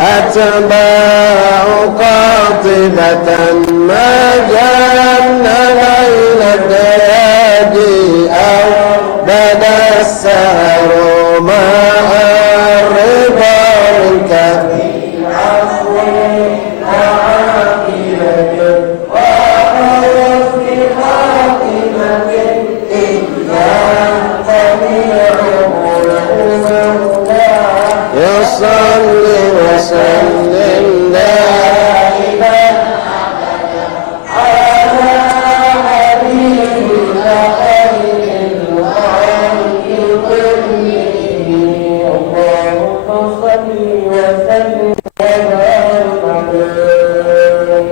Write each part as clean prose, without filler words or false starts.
أتباع قاطبة ما جن ليل الدياجي أو بدا السهر مع الرضا منك في عفو وعاقبة وحسن خاتمة إياك يصلي وسلم دائما أبدا على حبيبك خير الخلق كلهم اللهم صل وسلم وبارك عليه.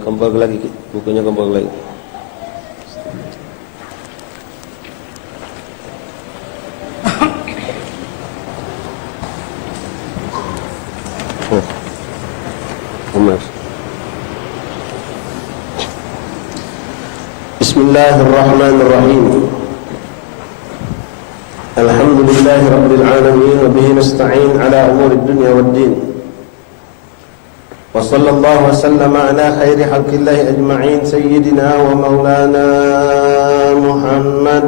Kembali lagi bukunya, kembali lagi. Bismillahirrahmanirrahim. Alhamdulillahi rabbil alamin wa bihi nasta'in ala umurid dunya waddin. Wa sallallahu wa sallama ala khairi khalqillahi ajma'in sayyidina wa maulana Muhammad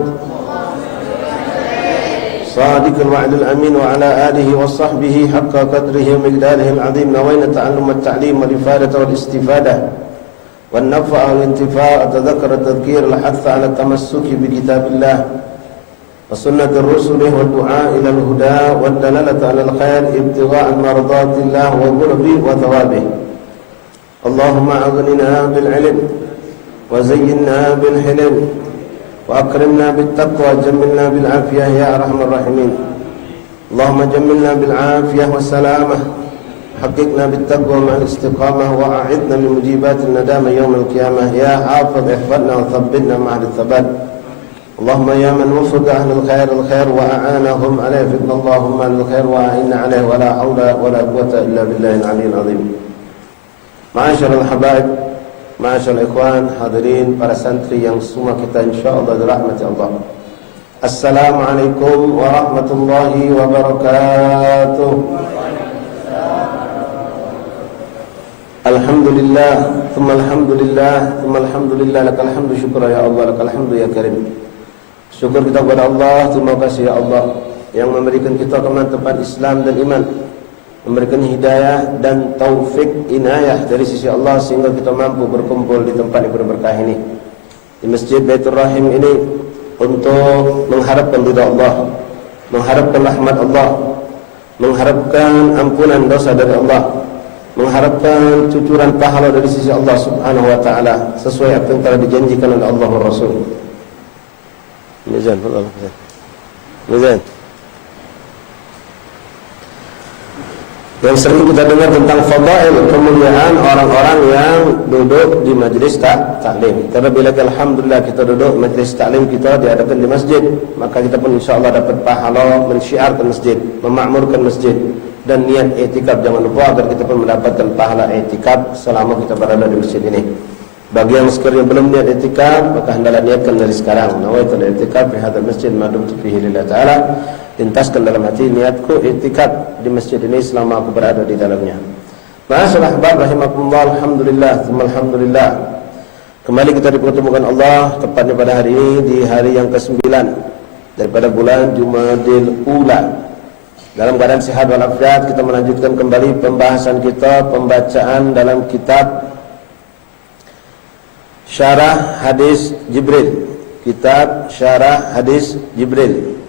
Sadiqul wa'dil amin wa ala alihi wa sahbihi haqqa qadrihi wa miqdarihi al-azim. Nawayna ta'allum at-ta'lim wal ifadata wal istifadah wan naf'a wal intifa' tadhakkara tadhkir al-hath 'ala at-tamassuki bi kitabillah wa sunnatir rusulih wa du'a ila al-huda wa dalalata 'ala al-khair ibtigha'a mardatillah wa qurbi wa thawabih. Allahumma aghnina bil 'ilm wa zayyinna bil hilm wa akrimna bit taqwa jammilna bil 'afiyah ya arhamar rahimin. Allahumma jammilna bil 'afiyah was salamah حققنا بالتقوى مع الاستقامة وأعدنا من مجيبات الندامة يوم القيامة يا حافظ احفظنا وثبتنا مع الثبات. اللهم يا من وفق أهل الخير الخير وأعانهم عليه فإن اللهم أهل الخير وأعنا عليه ولا حول ولا قوة إلا بالله العلي العظيم. معاشر الحبايب, معاشر الإخوان, hadirin para santri yang semua kita insyaallah dirahmati Allah. Assalamualaikum warahmatullahi wabarakatuh. Alhamdulillah, thumma alhamdulillah, thumma alhamdulillah, lakal hamdu syukra ya Allah, lakal hamdu ya karim. Syukur kita kepada Allah, terima kasih ya Allah yang memberikan kita kemantapan Islam dan iman, memberikan hidayah dan taufik inayah dari sisi Allah sehingga kita mampu berkumpul di tempat yang berberkah ini, di Masjid Baitur Rahim ini, untuk mengharapkan ridha Allah, mengharapkan rahmat Allah, mengharapkan ampunan dosa dari Allah, mengharapkan cucuran pahala dari sisi Allah Subhanahu wa taala sesuai apa yang telah dijanjikan oleh Allah dan Rasul. Mizan, Mizan. Yang sering kita dengar tentang fadail, kemuliaan orang-orang yang duduk di majlis taklim. Terlebih lagi alhamdulillah kita duduk majlis taklim kita diadakan di masjid, maka kita pun insyaallah dapat pahala mensyiarkan masjid, memakmurkan masjid. Dan niat i'tikaf jangan lupa agar kita pun mendapatkan pahala i'tikaf selama kita berada di masjid ini. Bagi yang sekiranya belum niat i'tikaf, maka hendaklah niatkan dari sekarang. Nawaitul i'tikaf fi hadzal masjid ma dumtu fihi lillahi ta'ala. Lintaskan dalam hati niatku i'tikaf di masjid ini selama aku berada di dalamnya. Ma'asyiral ahbab rahimakumullah, alhamdulillah, tsumma alhamdulillah. Kembali kita dipertemukan Allah tepatnya pada hari ini di hari yang ke-9 daripada bulan Jumadil Ula. Dalam keadaan sehat walafiat, kita melanjutkan kembali pembahasan kita, pembacaan dalam kitab Syarah Hadis Jibril, kitab Syarah Hadis Jibril,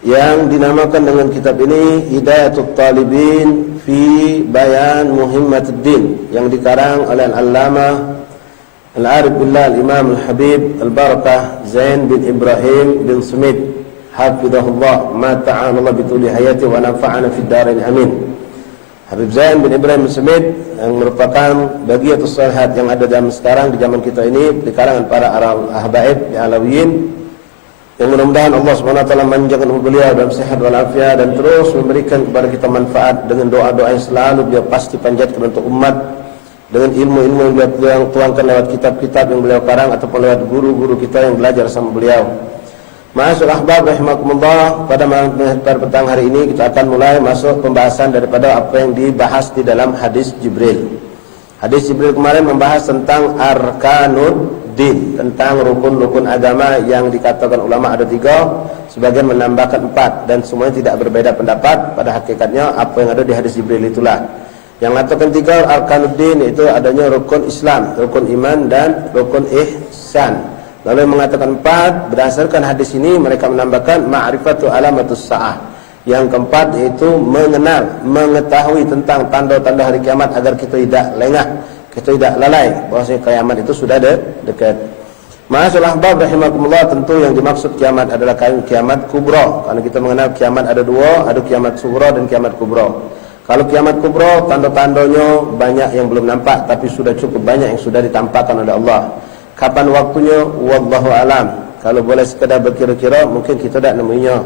yang dinamakan dengan kitab ini Hidayatul Talibin fi Bayan Muhimmatuddin, yang dikarang oleh Al-Allamah Al-Arif Billah Al-Imam Al-Habib Al-Barakah Zain bin Ibrahim bin Sumit hafizahullah ma ta'ala Allah bituli hayati wa nafa'ana fid darain amin. Habib Zain bin Ibrahim Sumit yang merupakan bagiatus salihat yang ada zaman sekarang di zaman kita ini di kalangan para ahbaib di Alawiyin, yang mudah-mudahan Allah Subhanahu wa taala menjaga beliau dalam sehat walafiat dan terus memberikan kepada kita manfaat dengan doa-doa yang selalu beliau pasti panjatkan untuk umat, dengan ilmu-ilmu yang beliau tuangkan lewat kitab-kitab yang beliau karang ataupun lewat guru-guru kita yang belajar sama beliau. Ma'asyur ahbab rahimakumullah, pada petang hari ini kita akan mulai masuk pembahasan daripada apa yang dibahas di dalam hadis Jibril. Hadis Jibril kemarin membahas tentang Arkanuddin, tentang rukun-rukun agama yang dikatakan ulama ada 3, sebagian menambahkan 4, dan semuanya tidak berbeda pendapat. Pada hakikatnya apa yang ada di hadis Jibril itulah. Yang mengatakan 3 Arkanuddin itu adanya rukun Islam, rukun iman, dan rukun ihsan. Lalu yang mengatakan 4, berdasarkan hadis ini mereka menambahkan ma'rifatu alamatus sa'ah. Yang keempat yaitu mengenal, mengetahui tentang tanda-tanda hari kiamat agar kita tidak lengah, kita tidak lalai bahwasanya kiamat itu sudah dekat. Ma'asyiral ahbab rahimakumullah, tentu yang dimaksud kiamat adalah kiamat kubra. Karena kita mengenal kiamat ada 2, ada kiamat sughra dan kiamat kubra. Kalau kiamat kubra, tanda-tandanya banyak yang belum nampak, tapi sudah cukup banyak yang sudah ditampakkan oleh Allah. Kapan waktunya? Wallahu alam. Kalau boleh sekadar berkira-kira, mungkin kita tak nemunya.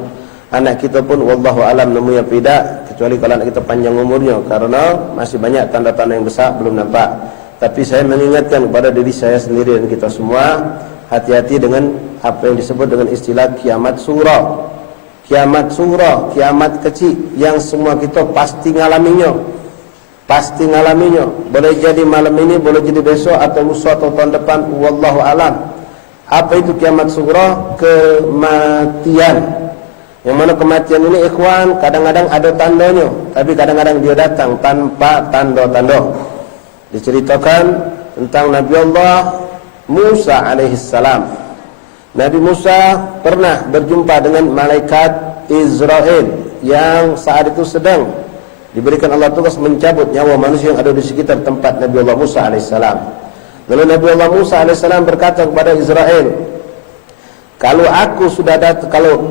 Anak kita pun wallahu alam nemunya tidak, kecuali kalau anak kita panjang umurnya, karena masih banyak tanda-tanda yang besar belum nampak. Tapi saya mengingatkan kepada diri saya sendiri dan kita semua, hati-hati dengan apa yang disebut dengan istilah kiamat sughra. Kiamat sughra, kiamat kecil yang semua kita pasti ngalaminya. Pasti ngalaminya. Boleh jadi malam ini, boleh jadi besok atau lusa atau tahun depan, wallahu alam. Apa itu kiamat sughra? Kematian. Yang mana kematian ini ikhwan kadang-kadang ada tandanya, tapi kadang-kadang dia datang tanpa tanda-tanda. Diceritakan tentang Nabi Allah Musa alaihissalam. Nabi Musa pernah berjumpa dengan malaikat Israel yang saat itu sedang diberikan Allah tugas mencabut nyawa manusia yang ada di sekitar tempat Nabi Allah Musa alaihissalam. Lalu Nabi Allah Musa alaihissalam berkata kepada Israel, kalau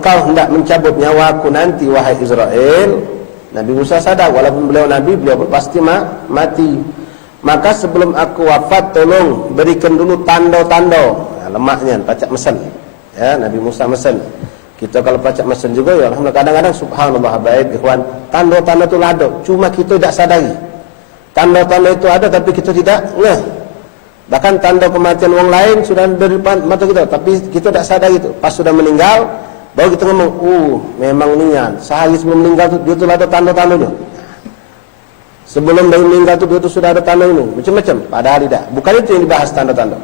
kau hendak mencabut nyawaku nanti wahai Israel. Nabi Musa sadar walaupun beliau Nabi, beliau pasti mati. Maka sebelum aku wafat, tolong berikan dulu tanda-tanda. Lemaknya pacak mesen. Ya, Nabi Musa mesen. Kita kalau pacak mesen juga ya alhamdulillah, kadang-kadang subhanallah baik ikhwan, tanda-tanda itu ada, cuma kita tidak sadari. Tanda-tanda itu ada tapi kita tidak ngeh. Bahkan tanda kematian orang lain sudah dari depan mata kita, tapi kita tidak sadar itu. Pas sudah meninggal, baru kita ngomong, memang niat. Sehari sebelum meninggal itu, dia itu ada tanda-tandanya. Sebelum dia meninggal itu, dia itu sudah ada tanda ini. Macam-macam, padahal tidak. Bukan itu yang dibahas tanda-tanda.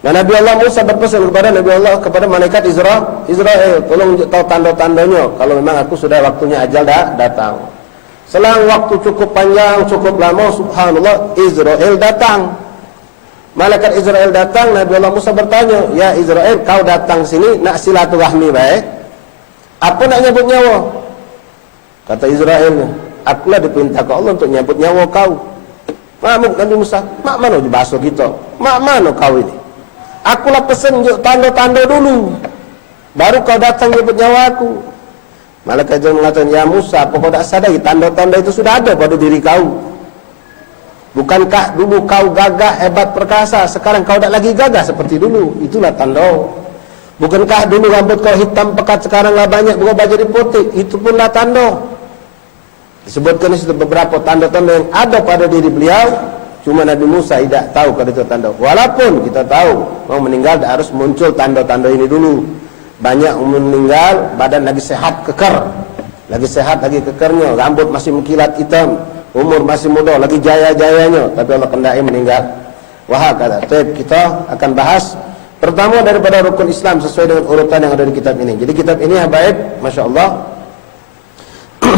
Dan Nabi Allah Musa berpesan kepada Nabi Allah, kepada malaikat Israel, tolong tahu tanda-tandanya. Kalau memang aku sudah waktunya ajal datang. Selang waktu cukup panjang, cukup lama, subhanallah, Israel datang. Malaikat Israel datang, Nabi Allah Musa bertanya, ya Israel, kau datang sini nak silaturahmi baik? Apa nak nyabut nyawa? Kata Israel, akulah diperintah ke Allah untuk nyabut nyawa kau. Makmuk Nabi Musa, mak mana bahasa kita? Mak mana kau ini? Akulah pesan tanda-tanda dulu, baru kau datang nyabut nyawa aku. Malaikat Israel mengatakan, ya Musa, apa kau tak sadari tanda-tanda itu sudah ada pada diri kau? Bukankah dulu kau gagah, hebat, perkasa, sekarang kau tak lagi gagah seperti dulu? Itulah tanda. Bukankah dulu rambut kau hitam pekat, sekarang lah banyak berubah jadi putih? Itu punlah tanda. Disebutkan itu beberapa tanda-tanda yang ada pada diri beliau, cuma Nabi Musa tidak tahu kalau itu tanda. Walaupun kita tahu mau meninggal harus muncul tanda-tanda ini dulu. Banyak meninggal badan lagi sehat, kekar, lagi sehat, lagi kekernya, rambut masih mengkilat hitam, umur masih muda, lagi jaya-jayanya, tapi Allah kendai meninggal. Wah, kata kita akan bahas pertama daripada rukun Islam sesuai dengan urutan yang ada di kitab ini. Jadi kitab ini baik, masya Allah,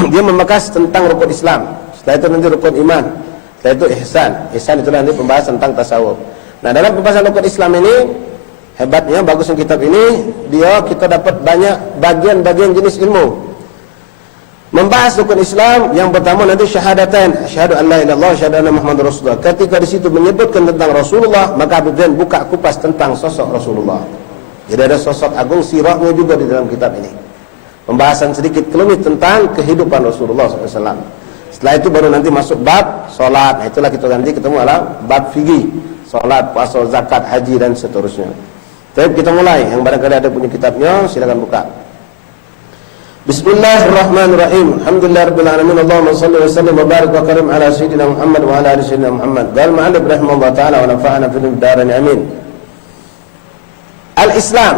dia membahas tentang rukun Islam. Setelah itu nanti rukun iman, setelah itu ihsan. Ihsan itu nanti pembahasan tentang tasawuf. Nah, dalam pembahasan rukun Islam ini, hebatnya bagusnya kitab ini, kita dapat banyak bagian-bagian jenis ilmu. Membahas rukun Islam yang pertama nanti syahadatain, asyhadu an la ilaha illallah, asyhadu anna muhammadar rasulullah. Ketika di situ menyebutkan tentang Rasulullah, maka kemudian buka kupas tentang sosok Rasulullah. Jadi ada sosok agung sirahnya juga di dalam kitab ini. Pembahasan sedikit kelumit tentang kehidupan Rasulullah SAW. Setelah itu baru nanti masuk bab solat. Nah, itulah kita nanti ketemu adalah bab fikih, solat, puasa, zakat, haji dan seterusnya. Jadi kita mulai. Yang barangkali ada punya kitabnya, silakan buka. Bismillahirrahmanirrahim. Alhamdulillahirabbil alamin. Allahumma shalli wa sallim wa barik wa karim ala sayyidina Muhammad wa ala ali sayyidina Muhammad. Qala ma'alif rahimahullah ta'ala wa nafa'ana fil darin amin. Al-Islam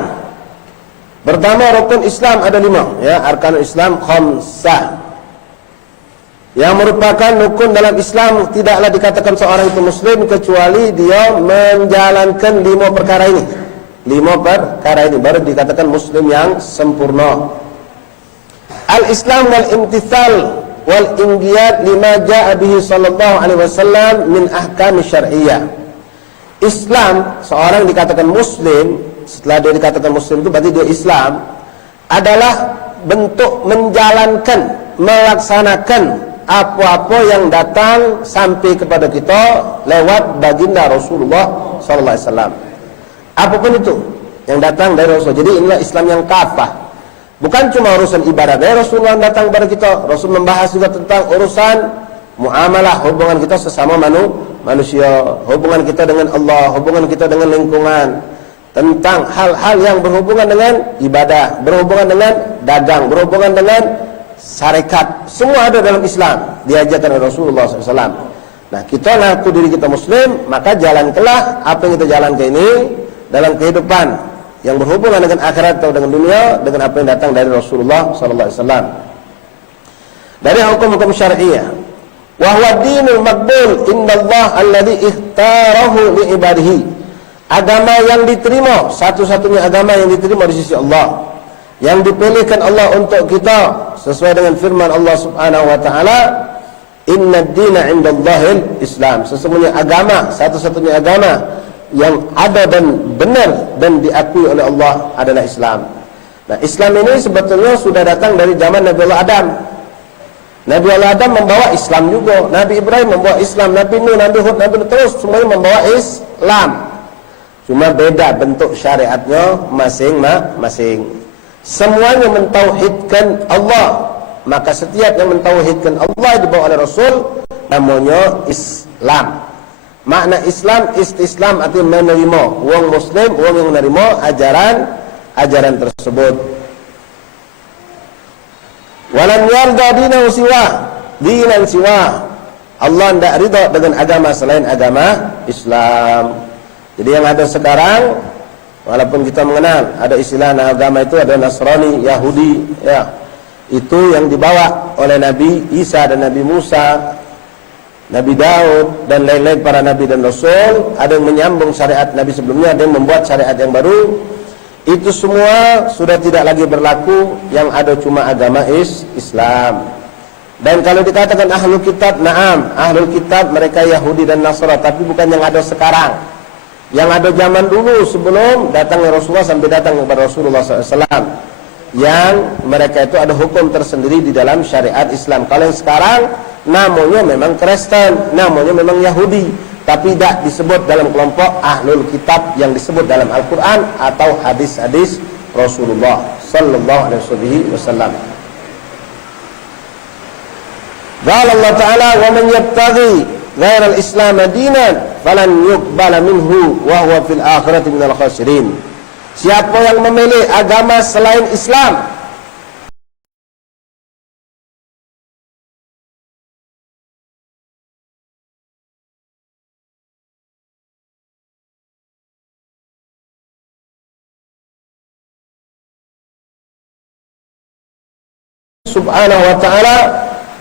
Pertama, rukun Islam ada 5, ya, arkanul Islam khamsah. Yang merupakan rukun dalam Islam, tidaklah dikatakan seorang itu muslim kecuali dia menjalankan 5 perkara ini. 5 perkara ini baru dikatakan muslim yang sempurna. Al-Islam wal imtithal wal inqiyad lima jaa bihi sallallahu alaihi wasallam min ahkam syar'iyyah. Islam, seorang dikatakan muslim, setelah dia dikatakan muslim itu berarti dia Islam, adalah bentuk menjalankan, melaksanakan apa-apa yang datang sampai kepada kita lewat baginda Rasulullah sallallahu alaihi wasallam. Apapun itu yang datang dari Rasul. Jadi inilah Islam yang kafah. Bukan cuma urusan ibadah. Dari Rasulullah datang kepada kita. Rasul membahas juga tentang urusan muamalah, hubungan kita sesama manusia, hubungan kita dengan Allah, hubungan kita dengan lingkungan, tentang hal-hal yang berhubungan dengan ibadah, berhubungan dengan dagang, berhubungan dengan syarikat. Semua ada dalam Islam, diajarkan oleh Rasulullah SAW. Nah, kita ngaku diri kita muslim, maka jalankanlah apa yang kita jalankan ini dalam kehidupan yang berhubungan dengan akhirat atau dengan dunia, dengan apa yang datang dari Rasulullah SAW. Dari hukum-hukum syariah, wa huwa dinul maqbul indallah alladzi ikhtarahu li ibadihi. Agama yang diterima, satu-satunya agama yang diterima di sisi Allah, yang dipilihkan Allah untuk kita sesuai dengan firman Allah Subhanahu wa taala, "Innad dina 'indallahil Islam." Sesungguhnya agama, satu-satunya agama yang ada dan benar dan diakui oleh Allah adalah Islam. Nah, Islam ini sebetulnya sudah datang dari zaman Nabi Allah Adam. Nabi Allah Adam membawa Islam juga, Nabi Ibrahim membawa Islam, Nabi Nuh, Nabi Hud, Nabi Lut, terus semuanya membawa Islam. Cuma beda bentuk syariatnya masing-masing. Semuanya mentauhidkan Allah. Maka setiap yang mentauhidkan Allah dibawa oleh Rasul namanya Islam. Makna Islam, istislam artinya menerima. Wong muslim, wong yang menerima ajaran tersebut. Walam yarda dinahu siwa, dinan siwa. Allah tidak ridha dengan agama selain agama Islam. Jadi yang ada sekarang, walaupun kita mengenal ada istilah agama itu ada Nasrani, Yahudi, ya, itu yang dibawa oleh Nabi Isa dan Nabi Musa, Nabi Daud dan lain-lain para nabi dan rasul. Ada yang menyambung syariat Nabi sebelumnya, ada yang membuat syariat yang baru. Itu semua sudah tidak lagi berlaku. Yang ada cuma agama Islam. Dan kalau dikatakan ahlul kitab, na'am, ahlul kitab mereka Yahudi dan Nasrani, tapi bukan yang ada sekarang. Yang ada zaman dulu sebelum datangnya Rasulullah sampai datang kepada Rasulullah SAW, yang mereka itu ada hukum tersendiri di dalam syariat Islam. Kalau yang sekarang namanya memang Kristen, namanya memang Yahudi, tapi tidak disebut dalam kelompok ahlul kitab yang disebut dalam Al-Quran atau hadis-hadis Rasulullah sallallahu alaihi wasallam. Qala Allah Ta'ala, "Wa man yabtaghi ghairal Islam dinan falan yuqbala minhu wa huwa fil akhirati minal khasirin." Siapa yang memilih agama selain Islam, Subhanahu wa ta'ala,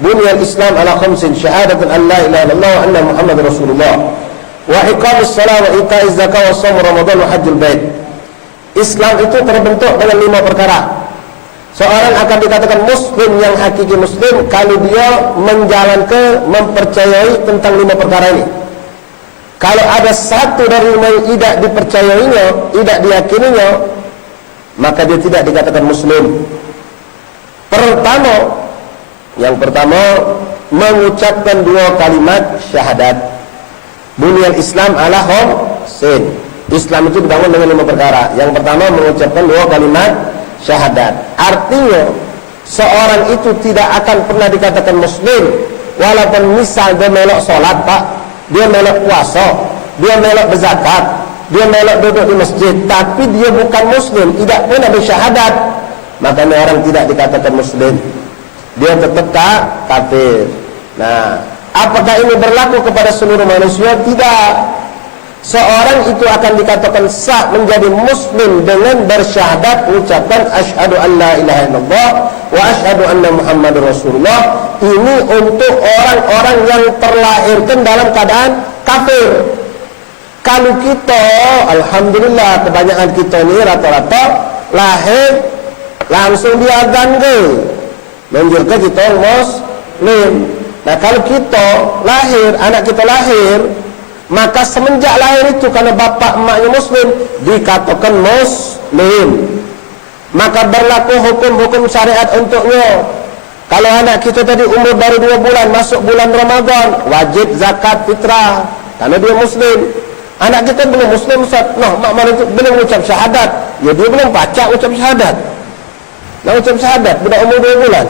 bunyal Islam ala khamsin, syahadatan an la ilaha illallah wa anna Muhammad Rasulullah, wa iqamis salat wa ita'iz zakat wa shaum Ramadan wa hajjul bait. Islam itu terbentuk dengan 5 perkara. Seorang akan dikatakan muslim yang hakiki muslim kalau dia menjalankan, mempercayai tentang 5 perkara ini. Kalau ada satu dari 5 yang tidak dipercayainya, tidak diyakininya, maka dia tidak dikatakan muslim. Yang pertama mengucapkan 2 kalimat syahadat. Bunyal Islam ala khamsin. Islam itu dibangun dengan 5 perkara. Yang pertama mengucapkan 2 kalimat syahadat. Artinya seorang itu tidak akan pernah dikatakan muslim walaupun misal dia melok sholat, Pak, dia melok puasa, dia melok berzakat, dia melok duduk di masjid, tapi dia bukan muslim, tidak pernah bersyahadat, maka orang tidak dikatakan muslim. Dia tetap kafir. Nah, apakah ini berlaku kepada seluruh manusia? Tidak. seorang itu akan dikatakan sah menjadi muslim dengan bersyahadat ucapan asyhadu an la ilaha illallah wa asyhadu anna muhammadar rasulullah. Ini untuk orang-orang yang terlahirkan dalam keadaan kafir. Kalau kita, alhamdulillah kebanyakan kita ini rata-rata lahir langsung diazan ke menunjukkan kita muslim. Nah kalau kita lahir, anak kita lahir, maka semenjak lahir itu karena bapak emaknya muslim dikatakan muslim, maka berlaku hukum-hukum syariat untuknya. Kalau anak kita tadi umur baru 2 bulan, masuk bulan Ramadan, wajib zakat fitrah karena dia muslim. Anak kita belum muslim, Ustaz, noh, mak mana itu belum ucap syahadat, ya dia belum baca ucap syahadat. Nak ucap syahadat budak umur 2 bulan,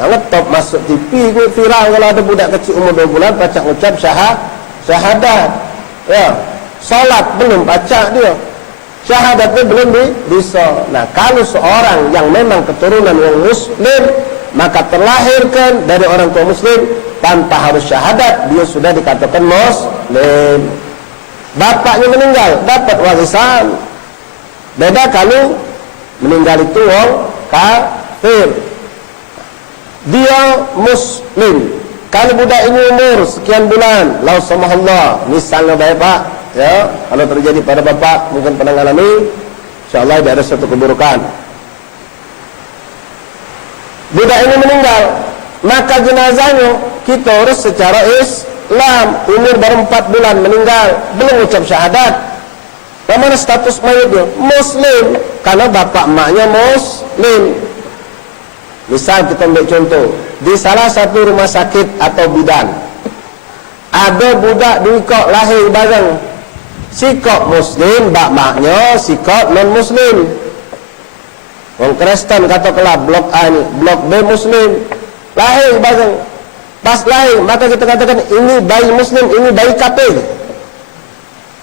nak ngetop masuk TV viral kalau ada budak kecil umur 2 bulan baca ucap syahadat. Ya, salat belum baca dia, syahadatnya belum bisa. Nah kalau seorang yang memang keturunan yang muslim, maka terlahirkan dari orang tua muslim tanpa harus syahadat, dia sudah dikatakan muslim. Bapaknya meninggal dapat warisan. Beda kalau meninggal itu orang kafir, dia muslim. Kalau budak ini umur sekian bulan, la samahallah, misalnya baik pak, ya, kalau terjadi pada bapak mungkin pernah alami, insyaallah tidak ada suatu keburukan. Budak ini meninggal, maka jenazahnya kita urus secara Islam. Umur baru 4 bulan meninggal, belum ucap syahadat. Bagaimana status mayatnya? Muslim, karena bapak emaknya muslim. Misal kita ambil contoh, di salah satu rumah sakit atau bidan ada budak duikok lahir bareng sikok muslim, bakmaknya sikok non muslim. Orang Kristen katakanlah blok A ini, blok B muslim, lahir bareng. Pas lahir maka kita katakan ini bayi muslim, ini bayi kafir.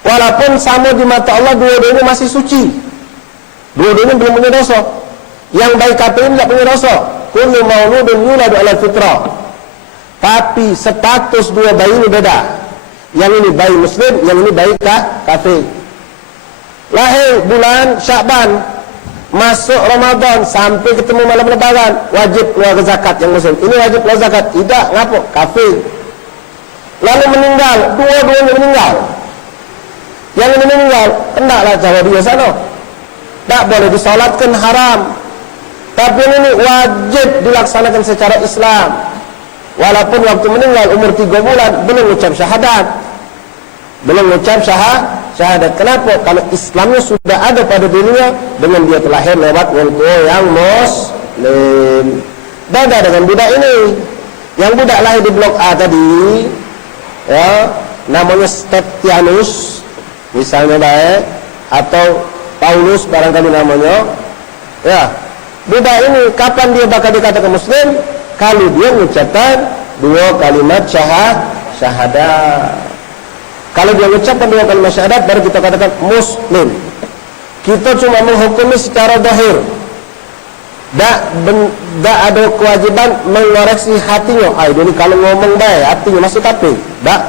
Walaupun sama di mata Allah dua-duanya masih suci, dua-duanya belum punya dosa. Yang bayi kafir ini tidak punya dosa. Kullu mauludun yuladu ala fitrah. Tapi status dua bayi ini beda. Yang ini bayi muslim, yang ini bayi kafir. Lahir bulan Sya'ban, masuk Ramadan sampai ketemu malam Lebaran, wajib keluar zakat yang muslim. Ini wajib keluar zakat, tidak, ngapa? Kafir. Lalu meninggal, dua-duanya meninggal. Yang ini meninggal, hendaklah jawab dia sana. Tak boleh disolatkan, haram. Tapi ini wajib dilaksanakan secara Islam. Walaupun waktu meninggal umur 3 bulan belum ucap syahadat. Belum ucap syahadat. Kenapa? Kalau Islamnya sudah ada pada dunia dengan dia terlahir lewat orang yang muslim. Beda dengan budak ini. Yang budak lahir di blok A tadi, ya, namanya Steptianus misalnya baik, atau Paulus barangkali namanya. Ya, budak ini kapan dia bakal dikatakan muslim? Kalau dia mengucapkan 2 kalimat syahadat. Kalau dia mengucapkan 2 kalimat syahadat, baru kita katakan muslim. Kita cuma menghukumi secara zahir. Tak ada kewajiban mengoreksi hatinya. Ini kalau ngomong baik, hatinya masih kafir. Tak.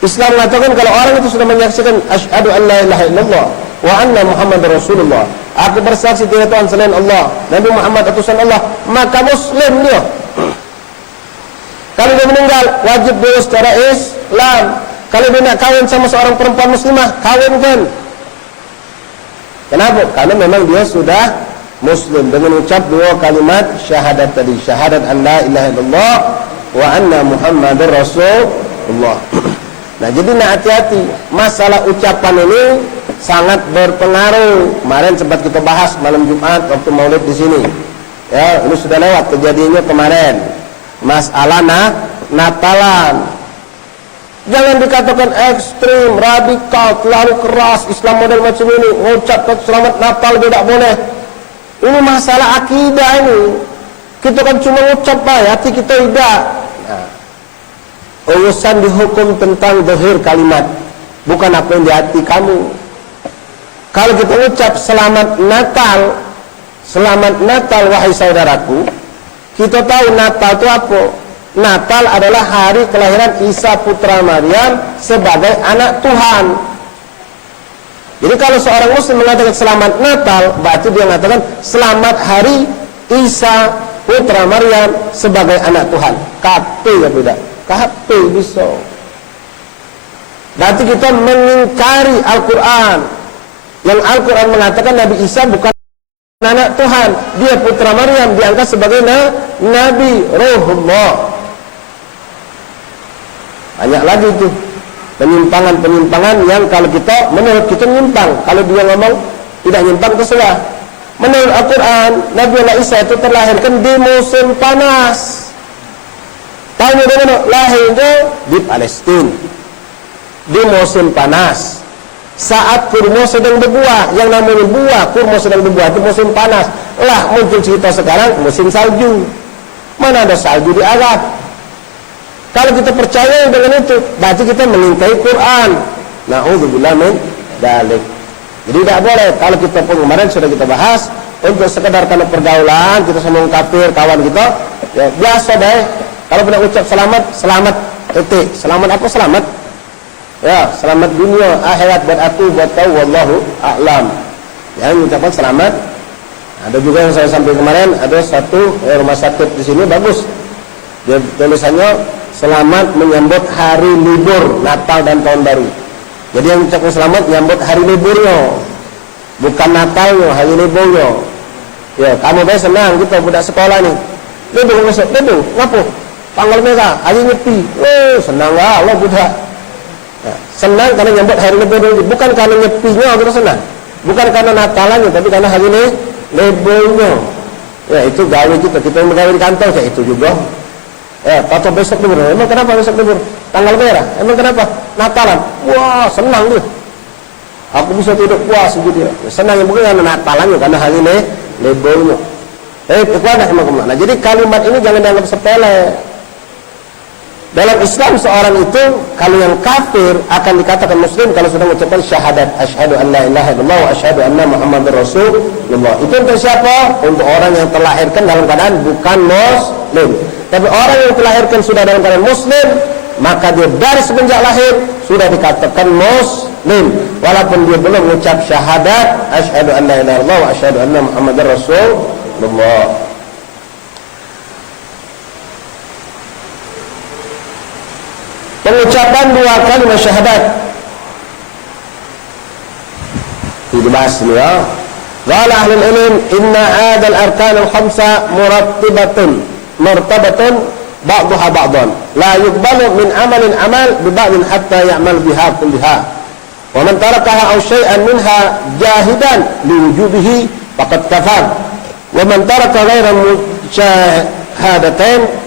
Islam mengatakan kalau orang itu sudah menyaksikan asyhadu an la ilaha illallah wa anna muhammadar rasulullah, aku bersaksi tiada Tuhan selain Allah, Nabi Muhammad utusan Allah, maka muslim dia. Kalau dia meninggal, wajib dia secara Islam. Kalau dia nak kahwin sama seorang perempuan muslimah, kahwinkan. Kenapa? Karena memang dia sudah muslim dengan ucap 2 kalimat syahadat tadi, syahadat an la ilaha illallah wa anna muhammadar rasulullah. Nah, jadi nak hati-hati, masalah ucapan ini sangat berpengaruh. Kemarin sempat kita bahas malam Jumat waktu Maulid di sini. Ya, ini sudah lewat kejadiannya kemarin. Masalah Natalan. Jangan dikatakan ekstrim, radikal, terlalu keras, Islam model macam ini, mengucapkan selamat Natal tidak boleh. Ini masalah akidah ini. Kita kan cuma ucap baik, hati kita tidak. Nah, urusan dihukum tentang zahir kalimat, bukan apa yang di hati kamu. Kalau kita ucap selamat Natal wahai saudaraku, kita tahu Natal itu apa? Natal adalah hari kelahiran Isa putra Maryam sebagai anak Tuhan. Jadi kalau seorang muslim mengatakan selamat Natal, berarti dia mengatakan selamat hari Isa putra Maryam sebagai anak Tuhan. KP ya beda. KP bisa. Berarti kita mengingkari Al-Quran. Yang Al-Quran mengatakan Nabi Isa bukan anak Tuhan, dia putra Maryam, diangkat sebagai Nabi Ruhullah. Banyak lagi itu penyimpangan-penyimpangan yang kalau kita menurut kita nyimpang, kalau dia ngomong tidak nyimpang itu salah. Menurut Al-Quran, Nabi Isa itu terlahirkan di musim panas. Tahu di mana? Lahirnya di Palestina di musim panas. Saat kurma sedang berbuah, yang namanya buah kurma sedang berbuah itu musim panas. Lah muncul cerita sekarang musim salju. Mana ada salju di Arab? Kalau kita percaya dengan itu, berarti kita mengingkari Quran. Na'udzubillah min dzalik. Jadi tidak boleh. Kalau kita pun kemarin sudah kita bahas, untuk sekedar karena pergaulan kita sama kafir kawan kita, ya biasa deh. Kalau pernah ucap selamat, selamat titik. Selamat apa selamat? Ya, selamat dunia, akhirat buat aku, buat kau, wallahu a'lam. Ya, mengucapkan selamat. Ada juga yang saya sampaikan kemarin, ada satu rumah sakit di sini bagus. Dia tulisannya selamat menyambut hari libur Natal dan Tahun Baru. Jadi yang mengucapkan selamat menyambut hari liburnya, bukan Natalnya, hari liburnya. Ya, kamu baik senang kita budak sekolah nih. Libur besok, libur, ngapa? Tanggal merah, hari nyepi. Senang lah Allah budak. Ya, senang karena nyambut hari libur, bukan karena nyepinya kita senang, bukan karena Natalannya, tapi karena hari ini liburnya. Ya itu gawe kita menggawe di kantor kayak itu juga. Ya, atau besok libur. Emang kenapa besok libur? Tanggal merah. Emang kenapa? Natalan. Wah senang dia. Aku bisa tidur puas gitu dia. Senang yang bukan karena Natalannya, karena hari ini liburnya. Itu ada emang kemana. Nah, jadi kalimat ini jangan dianggap sepele. Dalam Islam seorang itu kalau yang kafir akan dikatakan muslim kalau sudah mengucapkan syahadat asyhadu an la ilaha illallah wa asyhadu anna muhammadar rasulullah. Itu untuk siapa? Untuk orang yang terlahirkan dalam keadaan bukan muslim. Tapi orang yang terlahirkan sudah dalam keadaan muslim, maka dia dari semenjak lahir sudah dikatakan muslim walaupun dia belum mengucap syahadat asyhadu an la ilaha illallah wa asyhadu anna muhammadar rasulullah. Pengucapan dua kalimat syahadat dibahas ini ya. Qala ahlul ilm inna hadal arkan al-khamsa martabatun ba'daha ba'dan la yuqbalu min amalin amal bi ba'din hatta ya'mal biha kullaha wa man tarakaha aw shay'an minha jahidan li wujubihi faqad kafar wa man taraka ghayra musyahadatain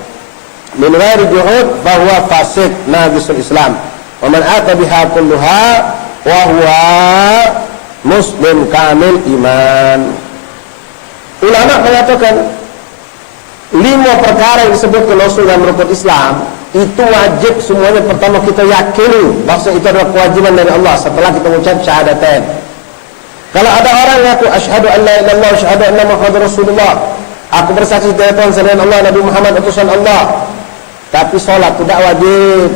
min ghairi juhud fahuwa fasik najisul Islam wa man ata biha kulluha wa huwa muslim kamil iman. Ulama mengatakan 5 perkara yang disebutkan Rasul dalam rukun Islam itu wajib semuanya. Pertama kita yakini bahwa itu adalah kewajiban dari Allah setelah kita mengucap syahadatain. Kalau ada orang ngaku asyhadu an la ilaha illallah wa asyhadu anna muhammadar rasulullah, aku bersaksi tiada Tuhan selain Allah, Nabi Muhammad utusan Allah, tapi sholat tidak wajib.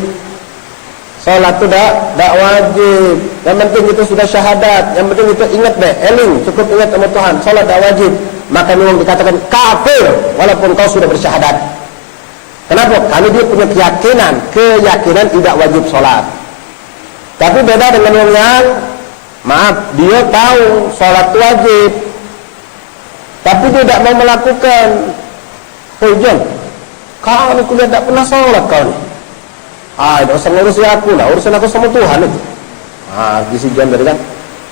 Sholat tidak wajib. Yang penting itu sudah syahadat. Yang penting itu ingat deh, eling, cukup ingat sama Tuhan. Sholat tidak wajib. Maka memang dikatakan kafir walaupun kau sudah bersyahadat. Kenapa? Karena dia punya keyakinan tidak wajib sholat. Tapi beda dengan yang maaf, dia tahu sholat itu wajib, tapi dia tidak mau melakukan. Hujan. Kau ni kuliah tak pernah sholat kau ni. Tidak usah ngurusin aku lah, urusan aku sama Tuhan itu. Gisi jam dari kan.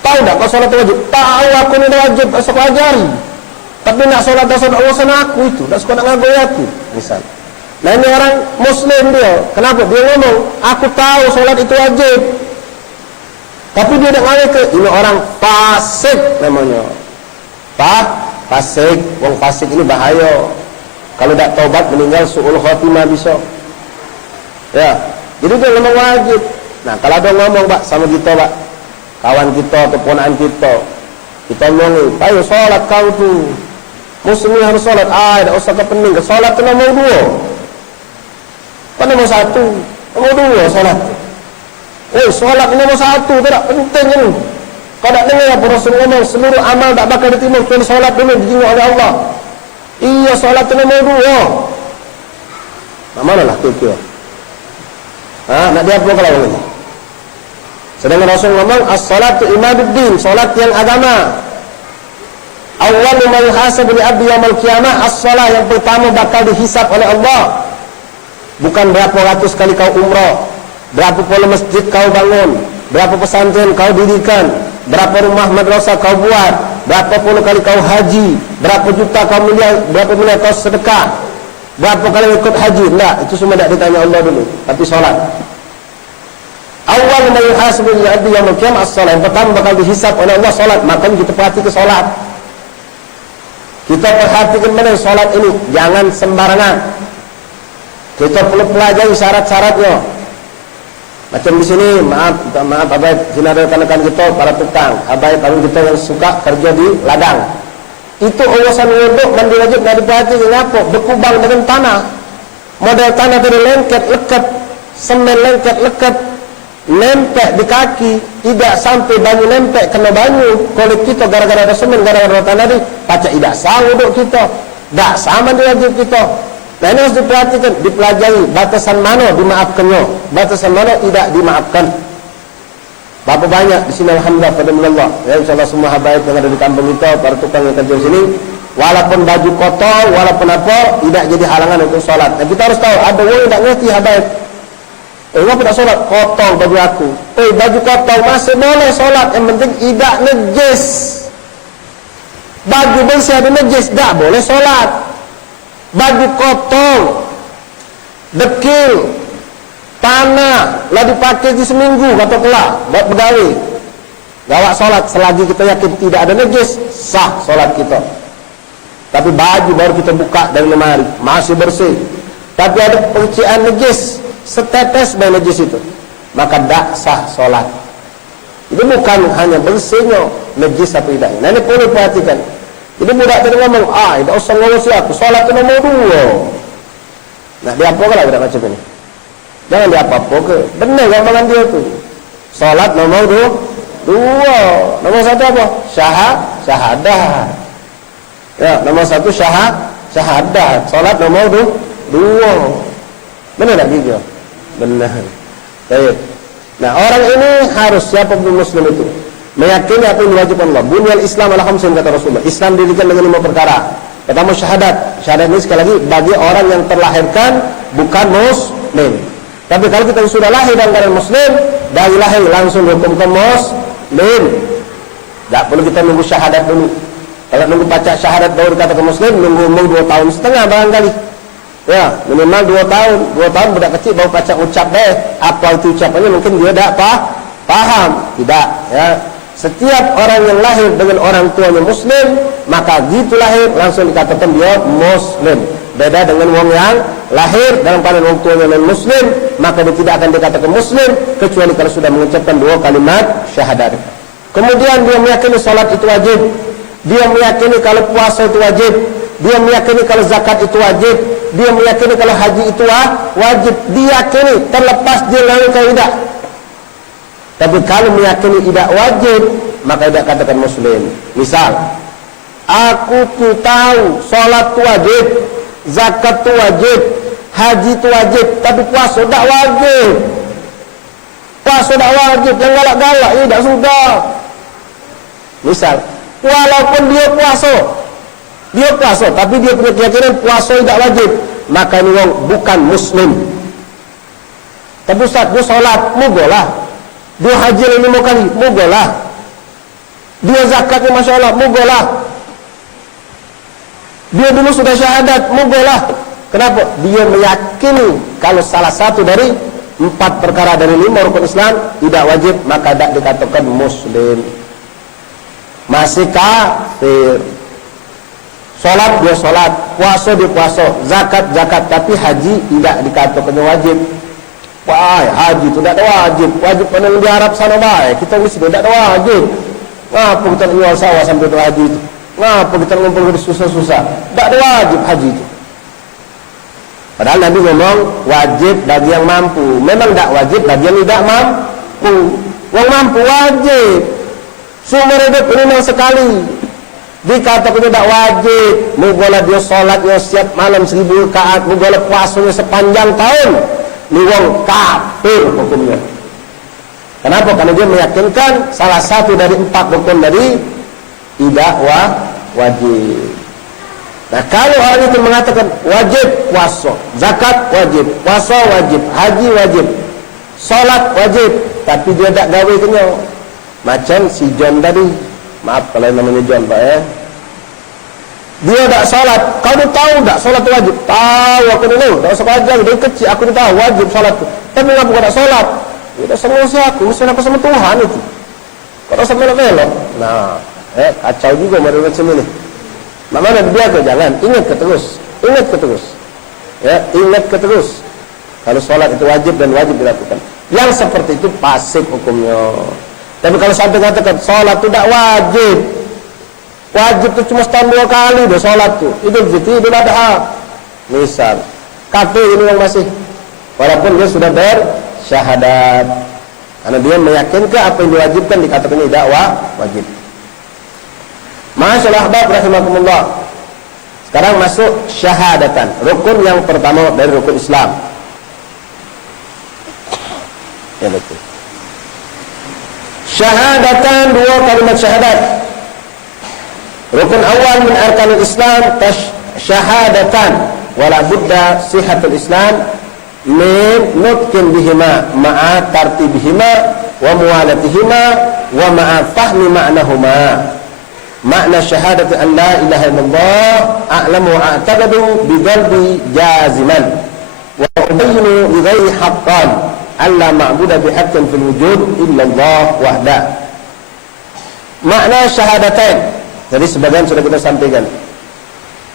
Tahu tak kau sholat wajib? Tahu aku ni dah wajib, asal kau ajari. Tapi nak sholat urusan aku itu, tak suka nak ngagoy aku. Misal. Nah ini orang muslim dia. Kenapa? Dia ngomong, aku tahu sholat itu wajib, tapi dia tak ngagoy ke. Ini orang fasik namanya. Fasik. Wong fasik ini bahaya. Kalau tidak taubat meninggal su'ul khatimah bisa. Ya, jadi dia ngomong wajib. Nah, kalau ada ngomong Pak sama kita Pak, kawan kita atau ponakan kita ngomong, ayo sholat kau tu, muslim harus sholat. Tidak usah kepening, sholat itu nomor 2. Kan nomor 1, nomor 2 sholat. Sholat nomor 1 tidak penting ini. Kau tak dengar apa Rasul ngomong, seluruh amal tak bakal diterima kecuali solat dulu dijenguk oleh Allah. Iya, solat tu nombor 2. Mana lah kira-kira? Nak dia apa kalau ini? Sedangkan Rasul ngomong as-salatu imaduddin, solat yang agama. Awwalu ma yuhasabu li abdi yaumil qiyamah as-salah, yang pertama bakal dihisab oleh Allah. Bukan berapa ratus kali kau umrah, berapa puluh masjid kau bangun, berapa pesantren kau dirikan, berapa rumah madrasah kau buat, berapa puluh kali kau haji, berapa juta kau miliar, berapa miliar kau sedekah, berapa kali ikut haji. Enggak, itu semua tidak ditanya Allah dulu, tapi solat. Awal ma yuhasabu li abdi yaumil qiyamah as-salah, yang pertama bakal dihisab oleh Allah solat. Makanya kita perhatikan solat. Kita perhatikan mana solat ini, jangan sembarangan. Kita perlu pelajari syarat-syaratnya. Macam di sini, maaf abai, sini ada rekan-rekan kita para tukang, abai kami kita yang suka kerja di ladang. Itu urusan wuduk mandi wajib tidak diperhatikan. Kenapa? Berkubang dengan tanah. Model tanah dari lengket lekat, semen lengket lekat, nempel di kaki, tidak sampai banyu nempel kena banyu. Kalau kita gara-gara ada semen, gara-gara tanah ni, pacak tidak sah wuduk kita, tak sama mandi wajib kita. Nah, ini harus diperhatikan, dipelajari batasan mana dimaafkannya, batasan mana tidak dimaafkan. Berapa banyak di sini alhamdulillah pada Allah. Ya, insyaallah semua habaib yang ada di kampung kita, para tukang yang kerja di sini, walaupun baju kotor, walaupun apa, tidak jadi halangan untuk solat. Nah, kita harus tahu ada orang yang tak ngerti habaib. Kenapa tak solat? Kotor baju aku. Baju kotor masih boleh solat, yang penting tidak najis. Baju bersih ada najis, tak boleh solat. Baju kotor, dekil, tanah, lah dipakai di seminggu kata kelak buat pegawai, gawat solat selagi kita yakin tidak ada najis, sah solat kita. Tapi baju baru kita buka dari lemari masih bersih, tapi ada percikan najis, setetes dari najis itu, maka tak sah solat. Itu bukan hanya bersihnya najis atau tidak. Nah, ini perlu perhatikan. Jadi budak tadi ngomong, tidak usah ngurusi aku, solat itu nombor 2. Nah, dia apa kalau budak macam ini? Jangan dia apa-apa ke. Benar yang makan dia tu. Solat nombor 2. Nombor 1 apa? Syahadah. Ya, nombor 1 syahadah. Solat nombor 2. Benar tak gitu? Benar. Baik. Nah, orang ini harus, siapapun muslim itu, meyakini apa yang diwajibkan Allah. Bunyal Islam ala khamsin, kata Rasulullah. Islam didirikan dengan 5 perkara. Pertama syahadat. Syahadat ini sekali lagi bagi orang yang terlahirkan bukan muslim. Tapi kalau kita sudah lahir dalam keadaan muslim, dari lahir langsung dihukumkan muslim. Tak perlu kita nunggu syahadat dulu. Kalau nunggu baca syahadat baru dikatakan muslim, nunggu 2 tahun setengah barangkali. Ya, minimal 2 tahun. 2 tahun budak kecil baru baca ucap deh. Apa itu ucapannya mungkin dia tak paham. Tidak, ya. Setiap orang yang lahir dengan orang tuanya muslim, maka gitu lahir langsung dikatakan dia muslim. Beda dengan orang yang lahir dalam keadaan orang tuanya non muslim, maka dia tidak akan dikatakan muslim kecuali kalau sudah mengucapkan 2 kalimat syahadat. Kemudian dia meyakini salat itu wajib, dia meyakini kalau puasa itu wajib, dia meyakini kalau zakat itu wajib, dia meyakini kalau haji itu wajib, diyakini terlepas dia lalu kalau tidak. Tapi kalau meyakini tidak wajib, maka tidak katakan muslim. Misal, aku tu tahu solat tu wajib, zakat tu wajib, haji tu wajib, tapi puasa tak wajib. Puasa tak wajib, yang galak-galak ini tak sudah. Misal, walaupun dia puasa, tapi dia punya keyakinan puasa tidak wajib, maka ini orang bukan muslim. Tapi Ustaz, dia solat, mugolah. Dia haji 5 kali, mugolah. Dia zakatnya Masya Allah, mugolah. Dia dulu sudah syahadat, mugolah. Kenapa? Dia meyakini kalau salah satu dari 4 perkara dari 5 rukun Islam tidak wajib, maka tidak dikatakan muslim. Masih kafir. Solat dia solat, puasa dia puasa, zakat, tapi haji tidak dikatakan wajib. Wah, haji itu tidak ada wajib. Wajib pada di Arab sana baik. Kita mesti tidak ada wajib. Ngapa kita jual sawah sampai itu haji itu? Ngapa kita ngumpul di susah-susah? Tidak ada wajib haji itu. Padahal Nabi ngomong wajib bagi yang mampu. Memang tidak wajib bagi yang tidak mampu. Yang mampu wajib. Seumur hidup memang sekali. Dikatakan tidak wajib. Mugola dia sholatnya setiap malam 1000 rakaat. Mugola puasanya sepanjang tahun. Ini wong kafir hukumnya. Kenapa? Karena dia meyakinkan salah satu dari 4 rukun dari tidak wajib. Nah, kalau orang itu mengatakan wajib puasa, zakat wajib, puasa wajib, haji wajib, sholat wajib, tapi dia tak gawe kenyang. Macam si John tadi, maaf kalau namanya John Pak ya. Dia tak sholat, kau tahu tak sholat itu wajib? Tahu aku dulu, tak usah pelajar, dari kecil aku tahu wajib sholat itu. Tapi kenapa kau tak sholat? Ya tak senang sih aku, mesti aku sama Tuhan itu. Kau tak usah melok-melok. Nah, kacau juga mereka macam ini. Mana dia ke jangan, ingat ke terus. Ya, ingat ke terus. Kalau sholat itu wajib dan wajib dilakukan. Yang seperti itu pasif hukumnya. Tapi kalau sampai katakan sholat itu tidak wajib. Wajib itu cuma setahun 2 kali deh sholat itu. Idul Fitri, Idul Adha. Misal, kafir ini yang masih. Walaupun dia sudah bersyahadat. Karena dia meyakinkan apa yang diwajibkan dikatakan tidak wajib. Masyaallah ahbab rahimakumullah. Sekarang masuk syahadatan, rukun yang pertama dari rukun Islam. Ya betul. Syahadatan, 2 kalimat syahadat. Rukun awal min arkanul Islam syahadatan, wala budda sihatul Islam min nutqin bihima ma'a tartibihima wa muwalatihima wa ma'a fahmi ma'nahuma. Makna syahadat an la ilaha illallah a'lamu wa a'taqadu bi qalbi jaziman wa ubayyinu bi ghairi haqqan alla ma'budu bi haqqin fil wujud illallah wahda. Makna syahadatain jadi sebagian sudah kita sampaikan,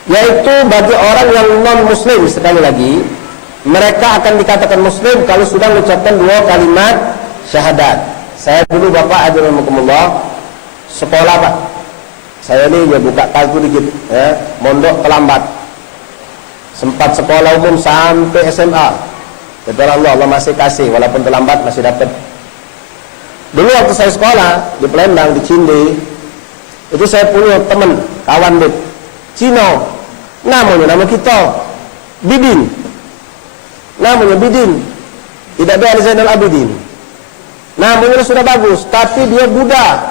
yaitu bagi orang yang non muslim, sekali lagi mereka akan dikatakan muslim kalau sudah mengucapkan 2 kalimat syahadat. Saya dulu Bapak ajarahmukumullah sekolah Pak. Saya ini ya buka kartu dikit ya, mondok terlambat. Sempat sekolah umum sampai SMA. Betul Allah masih kasih walaupun terlambat masih dapat. Dulu waktu saya sekolah di Palembang, di Cinde, itu saya punya teman, kawan dek, Cino. Nama kita Bidin. Namanya Bidin. Tidak ada Ali Zainal Abidin. Namanya sudah bagus, tapi dia Buddha.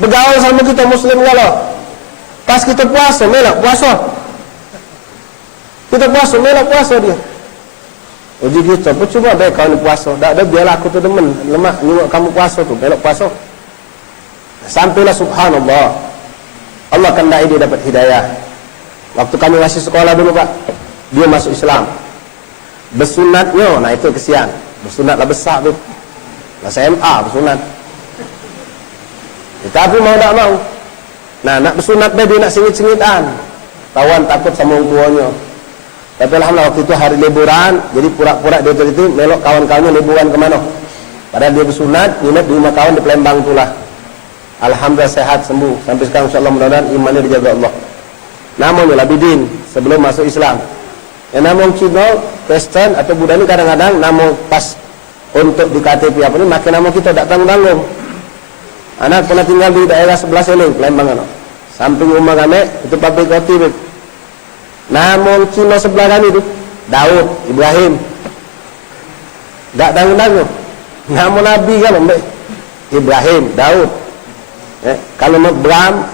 Bergaul sama kita muslim galau. Pas kita puasa, melak puasa. Kita puasa, melak puasa dia. Uji kita, coba baik kau ni puasa. Tak ada, biarlah aku tu demen. Lemak, nyumak kamu puasa tu, melak puasa. Sampailah subhanallah. Allah kandai dia dapat hidayah. Waktu kami masih sekolah dulu Pak, dia masuk Islam. Bersunatnya, nah itu kesian. Bersunatlah besar tu. Nah SMA bersunat. Tapi mau tak mau. Nah nak bersunat dia nak sengit-sengitan. Tawan takut sama orang tuanya. Tapi alhamdulillah waktu itu hari liburan, jadi pura-pura dia itu melok kawan-kawannya liburan ke mana. Padahal dia bersunat, nginep di rumah kawan di Palembang itulah. Alhamdulillah sehat sembuh. Sampai sekarang insyaallah mudah-mudahan imannya dijaga Allah. Namanya Labidin sebelum masuk Islam. Yang nama Cina, Kristen atau Buddha ini kadang-kadang nama pas untuk di KTP apa ini makin nama kita tak tanggung-tanggung. Anak pernah tinggal di daerah sebelah Seling, Palembang kan. Samping rumah kami itu pabrik roti. Nama Cina sebelah kami itu Daud, Ibrahim. Tak tanggung-tanggung. Nama Nabi kan Ibrahim, Daud. Kalau Bram,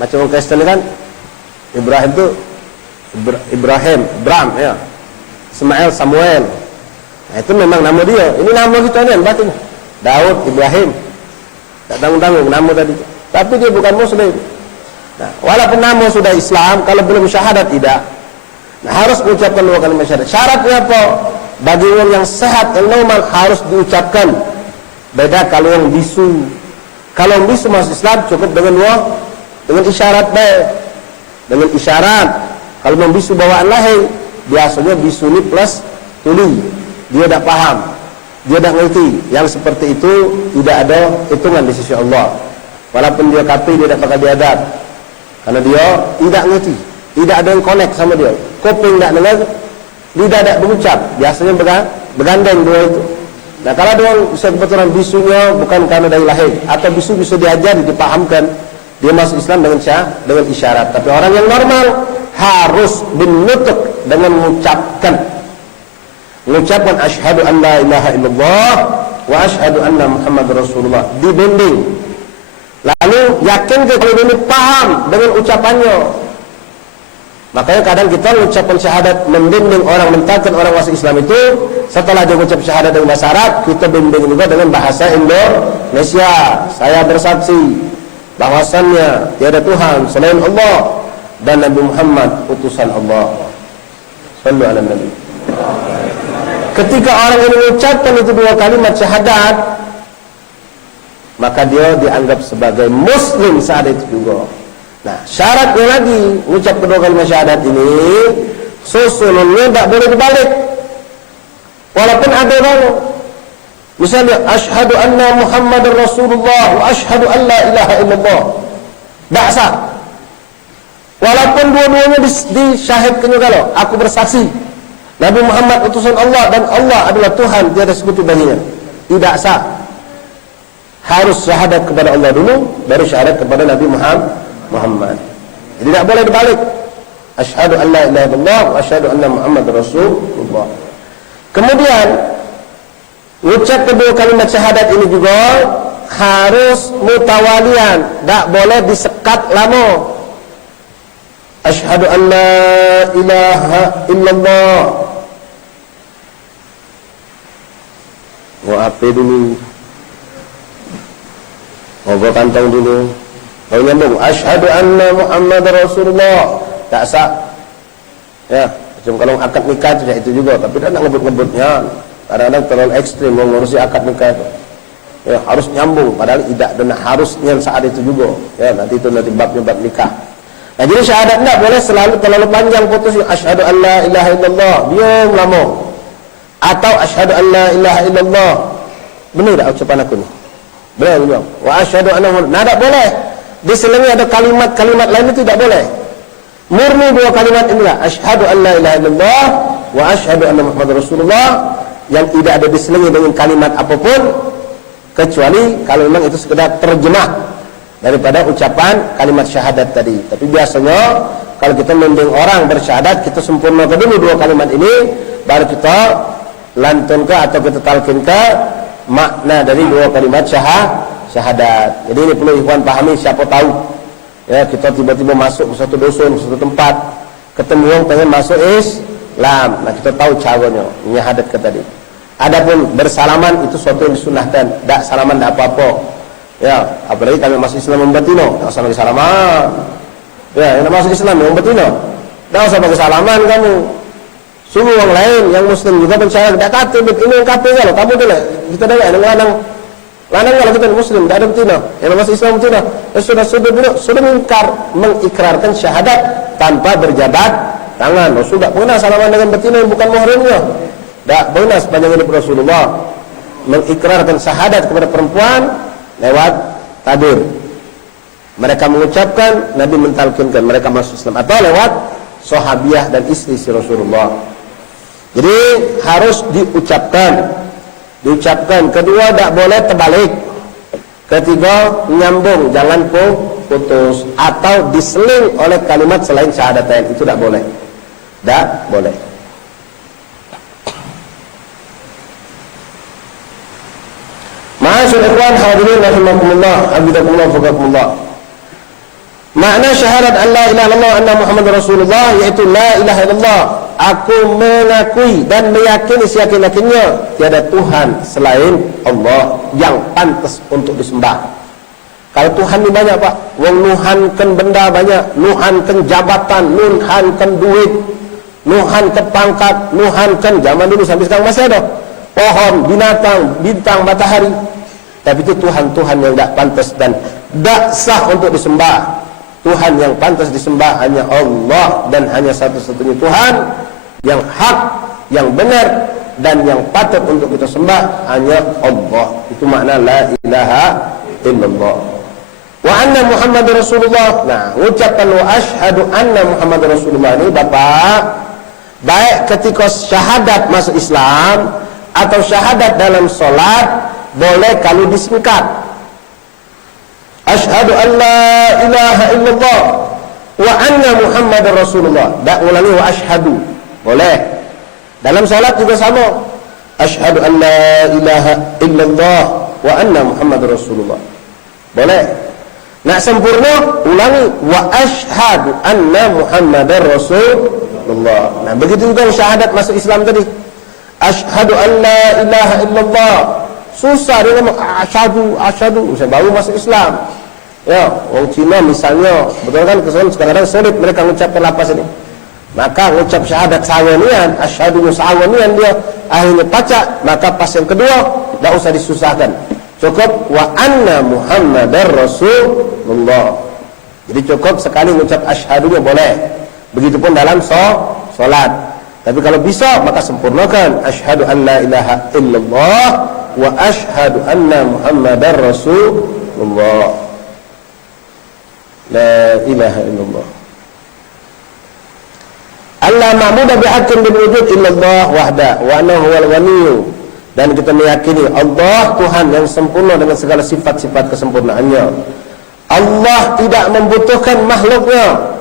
macam orang Kristen kan Ibrahim tu Ibrahim, Bram ya. Ismail, Samuel. Nah, itu memang nama dia. Ini nama kita ni batin. Daud, Ibrahim. Tak tanggung-tanggung nama tadi. Tapi dia bukan muslim. Nah, walaupun nama sudah Islam, kalau belum syahadat tidak. Nah, harus mengucapkan 2 kalimat syahadat. Syaratnya apa? Bagi orang yang sehat, yang normal harus diucapkan. Beda kalau yang bisu. Kalau yang bisu masuk Islam cukup dengan isyarat baik. Dengan isyarat. Kalau yang bisu bawaan lahir, biasanya bisu ni plus tuli. Dia tak faham. Dia tak ngerti. Yang seperti itu tidak ada hitungan di sisi Allah. Walaupun dia kafir, dia tak bakal diadab. Karena dia tidak ngerti. Tidak ada yang connect sama dia. Kuping tak dengar, lidah tak berucap. Biasanya bergandeng dua itu. Nah, kalau dia bisa kebetulan bisunya bukan karena dari lahir, atau bisu bisa diajari, dipahamkan, dia masuk Islam dengan isyarat. Tapi orang yang normal harus binutuk dengan mengucapkan asyhadu an la ilaha illallah wa asyhadu anna Muhammadar Rasulullah, dibimbing. Lalu yakin kalau ini paham dengan ucapannya. Makanya kadang kita mengucapkan syahadat, membimbing orang, mentakkan orang masuk Islam itu, setelah dia mengucap syahadat dengan bahasa Arab, kita bimbing juga dengan bahasa Indonesia. Saya bersaksi bahwasannya tiada Tuhan selain Allah dan Nabi Muhammad utusan Allah. Sallu ala Nabi. Ketika orang ini mengucapkan itu dua kalimat syahadat, maka dia dianggap sebagai muslim saat itu juga. Nah, syaratnya lagi mengucap kedua kalimat syahadat ini susunannya tak boleh dibalik. Walaupun ada orang misalnya asyhadu anna Muhammadar Rasulullah wa asyhadu an la ilaha illallah, tak sah. Walaupun dua-duanya disyahidkan juga loh, aku bersaksi Nabi Muhammad utusan Allah dan Allah adalah Tuhan, tiada sekutu baginya, tidak sah. Harus syahadat kepada Allah dulu, baru syahadat kepada Nabi Muhammad. Jadi tidak boleh dibalik. Asyhadu an la ilaha illallah wa asyhadu anna Muhammadar Rasulullah. Kemudian ucap kedua kalimat syahadat ini juga harus mutawalian, tak boleh disekat lama. Asyhadu an la ilaha illallah. Mau apa dulu? Ngobrol kantong dulu. Kalau nyambung asyhadu anna Muhammadar Rasulullah, tak sah. Ya, macam kalau akad nikah itu juga, tapi dia nak ngebut-ngebutnya. Kadang-kadang terlalu ekstrim mengurusi akad nikah itu. Ya, harus nyambung, padahal tidak, dan harusnya saat itu juga. Ya, nanti babnya bab nikah. Nah, jadi syahadat enggak boleh selalu terlalu panjang putusnya. Asyhadu an la ilaha illallah, diam lama. Atau asyhadu an la ilaha illallah. Benar tak ucapan aku ni? Benar juga. Wa asyhadu anna Muhammadar. Nah, tak boleh. Diselingi ada kalimat-kalimat lain itu tidak boleh. Murni dua kalimat inilah, asyhadu an la ilaha illallah wa asyhadu anna Muhammadar Rasulullah, yang tidak ada diselingi dengan kalimat apapun, kecuali kalau memang itu sekedar terjemah daripada ucapan kalimat syahadat tadi. Tapi biasanya kalau kita membimbing orang bersyahadat, kita sempurnakan dulu dua kalimat ini, baru kita lantunkan atau kita talkinkan makna dari dua kalimat syahadat. Jadi ini perlu ikhwan pahami. Siapa tahu ya, kita tiba-tiba masuk ke satu dusun, ke satu tempat, ketemu orang pengen masuk Islam. Nah, kita tahu caranya syahadat ke tadi. Adapun bersalaman itu suatu yang disunahkan. Tak salaman tak apa-apa. Ya, apalagi kami masuk Islam membatino, tak usah pakai salaman. Ya, yang masuk Islam membatino, tak usah pakai salaman kamu. Sungguh orang lain yang muslim juga percaya, tak kata ini yang kafir kalau kamu tu lah. Kita dengar yang lanang kalau kita muslim, tak ada betina. Yang masuk Islam betina, sudah mengikrarkan syahadat tanpa berjabat tangan. Sudah pernah salaman dengan betina yang bukan muhrimnya. Tak pernah sepanjang hidup Rasulullah mengikrarkan syahadat kepada perempuan lewat tabir. Mereka mengucapkan, Nabi mentalkinkan mereka masuk Islam, atau lewat sahabiah dan istri Rasulullah. Jadi harus diucapkan. Kedua, tak boleh terbalik. Ketiga, nyambung, jangan putus atau diseling oleh kalimat selain syahadatain, itu tak boleh. Tak boleh. Ma'asyiral ikhwan hadirin rahimakumullah, habibakumullah faqakumullah. Makna syahadat an la ilaha illallah anna Muhammadar Rasulullah, yaitu la ilaha illallah, aku mengakui dan meyakini seyakin-yakinnya tiada Tuhan selain Allah yang pantas untuk disembah. Kalau Tuhan ini banyak pak, wong nuhankan benda banyak, nuhankan jabatan, nuhankan duit, nuhankan pangkat, nuhankan zaman dulu sampai sekarang masih ada pohon, binatang, bintang, matahari. Tapi itu Tuhan-Tuhan yang tidak pantas dan tidak sah untuk disembah. Tuhan yang pantas disembah hanya Allah, dan hanya satu-satunya Tuhan yang hak, yang benar, dan yang patut untuk kita sembah hanya Allah. Itu makna la ilaha illallah. Wa anna Muhammadar Rasulullah. Nah, ucapkan wa asyhadu anna Muhammadar Rasulullah ini Bapak, baik ketika syahadat masuk Islam atau syahadat dalam solat boleh kalau disingkat. Asyhadu an la ilaha illallah wa anna Muhammadar Rasulullah. Tak ulangi wa asyhadu. Boleh. Dalam salat juga sama. Asyhadu an la ilaha illallah wa anna Muhammadar Rasulullah. Boleh. Nak sempurna, ulangi wa asyhadu anna Muhammadar Rasulullah. Nah, begitu juga syahadat masuk Islam tadi. Asyhadu an la ilaha illallah. Susah dia ngomong asyhadu, saya baru masuk Islam. Ya, orang Cina misalnya, betul kan, kadang-kadang sulit mereka mengucapkan lapas ini. Maka mengucap syahadat sawanian, asyhadu sawanian dia akhirnya pacak, maka pas yang kedua tidak usah disusahkan. Cukup wa anna Muhammadar Rasulullah. Jadi cukup sekali mengucap asyhadunya boleh. Begitupun dalam salat. Tapi kalau bisa maka sempurnakan asyhadu an la ilaha illallah wa asyhadu anna Muhammadar Rasulullah. La ilaha illallah. Allah ma'budu bihaqqin bil wujud illallah wahda wa annahu wal ghani. Dan kita meyakini Allah Tuhan yang sempurna dengan segala sifat-sifat kesempurnaannya. Allah tidak membutuhkan makhluknya.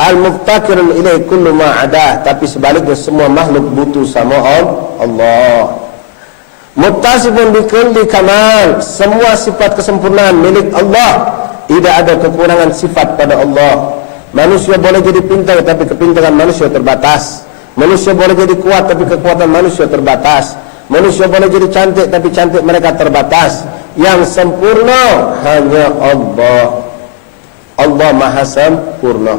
Al-muftaqirun ilaihi kullu ma ada, tapi sebaliknya semua makhluk butuh sama Allah. Muttasifun bi kulli kamal, semua sifat kesempurnaan milik Allah. Tidak ada kekurangan sifat pada Allah. Manusia boleh jadi pintar tapi kepintaran manusia terbatas. Manusia boleh jadi kuat tapi kekuatan manusia terbatas. Manusia boleh jadi cantik tapi cantik mereka terbatas. Yang sempurna hanya Allah. Allah Maha sempurna.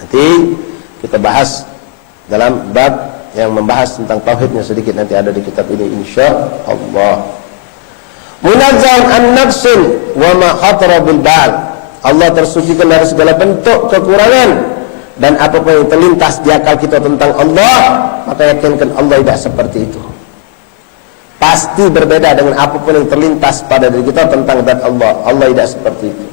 Nanti kita bahas dalam bab yang membahas tentang tauhidnya sedikit, nanti ada di kitab ini insyaallah. Munazzahun an nafsin wa ma khatara bil bal. Allah tersucikan dari segala bentuk kekurangan dan apapun yang terlintas di akal kita tentang Allah, maka yakinkan Allah tidak seperti itu. Pasti berbeda dengan apapun yang terlintas pada diri kita tentang zat Allah. Allah tidak seperti itu.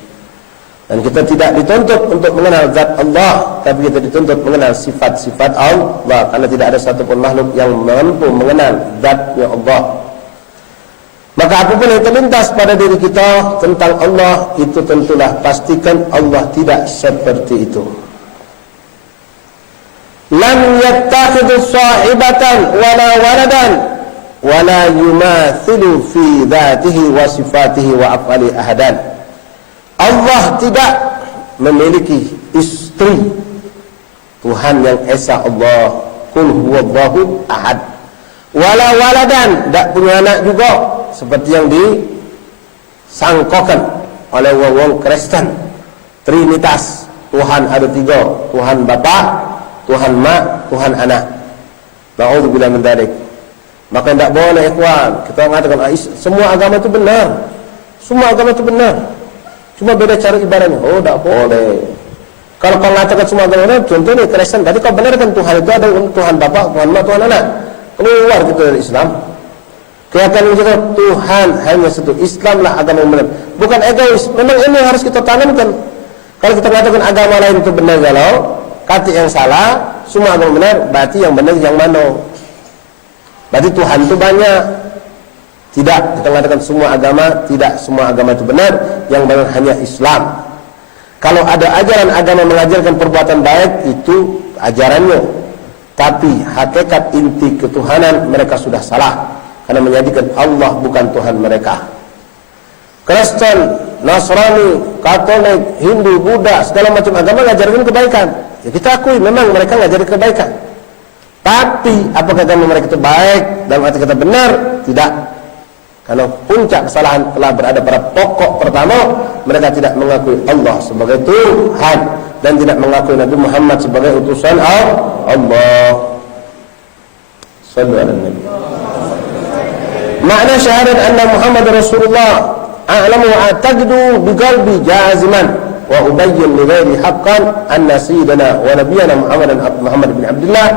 Dan kita tidak dituntut untuk mengenal zat Allah, tapi kita dituntut mengenal sifat-sifat Allah, karena tidak ada satupun makhluk yang mampu mengenal zatnya Allah. Maka apapun yang terlintas pada diri kita tentang Allah, itu tentulah pastikan Allah tidak seperti itu. Lam yattakhidhu sahibatan wala waladan wala yumathilu fi dhatihi wa sifatihi wa af'ali ahadan. Allah tidak memiliki istri. Tuhan yang esa Allah, qul huwallahu ahad. Wala waladan, tidak punya anak juga, seperti yang disangkakan oleh wong Kristen. Trinitas, Tuhan ada tiga, Tuhan Bapa, Tuhan Mak, Tuhan Anak. Na'udzubillah min dzalik. Maka tidak boleh ikhwan kita mengatakan semua agama itu benar. Semua agama itu benar. Cuma beda cara ibaratnya. Oh, tidak boleh. Kalau kau mengatakan semua agama benar, contohnya Kristen, tadi kau benarkan Tuhan itu ada Tuhan Bapa, Tuhan Mak, Tuhan Anak. Keluar kita dari Islam. Keyakinan kita Tuhan hanya satu. Islamlah agama yang benar. Bukan egois. Memang ini harus kita tanamkan. Kalau kita mengatakan agama lain itu benar, kalau kata yang salah, semua agama benar, berarti yang benar yang mana? Berarti Tuhan itu banyak. Tidak, kita mengatakan semua agama, tidak semua agama itu benar, yang benar hanya Islam. Kalau ada ajaran agama mengajarkan perbuatan baik, itu ajarannya. Tapi hakikat inti ketuhanan mereka sudah salah, karena menjadikan Allah bukan Tuhan mereka. Kristen, Nasrani, Katolik, Hindu, Buddha, segala macam agama mengajarkan kebaikan. Ya, kita akui memang mereka mengajarkan kebaikan. Tapi apakah agama mereka itu baik dalam arti kata benar? Tidak. Karena puncak kesalahan telah berada pada pokok pertama, mereka tidak mengakui Allah sebagai Tuhan dan tidak mengakui Nabi Muhammad sebagai utusan Allah. Sallallahu alaihi wasallam. Makna syahadat anna Muhammad Rasulullah a'lamu wa a'taqidu biqalbi jaziman wa ubayyin li ghairi haqqan anna sayyidana wa nabiyyana Muhammad bin Abdullah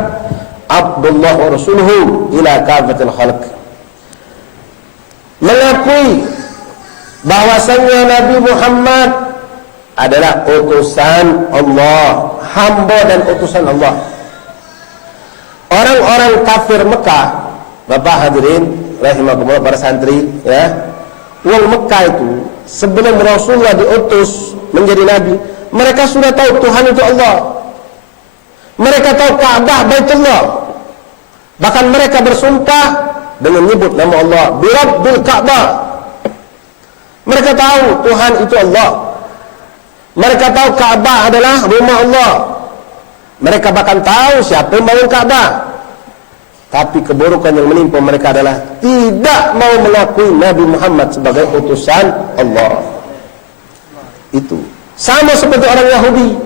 wa rasuluhu ila kafatil khalq. Mengakui bahwasannya Nabi Muhammad adalah utusan Allah, hamba dan utusan Allah. Orang-orang kafir Mekah Bapak hadirin rahimakumullah, para santri, ya. Wong Mekah itu sebelum Rasulullah diutus menjadi nabi, mereka sudah tahu Tuhan itu Allah. Mereka tahu Ka'bah Baitullah. Bahkan mereka bersumpah dengan menyebut nama Allah, bi Rabbil Ka'bah. Mereka tahu Tuhan itu Allah. Mereka tahu Ka'bah adalah rumah Allah. Mereka bahkan tahu siapa yang bangun Ka'bah. Tapi keburukan yang menimpa mereka adalah tidak mau mengakui Nabi Muhammad sebagai utusan Allah. Itu sama seperti orang Yahudi,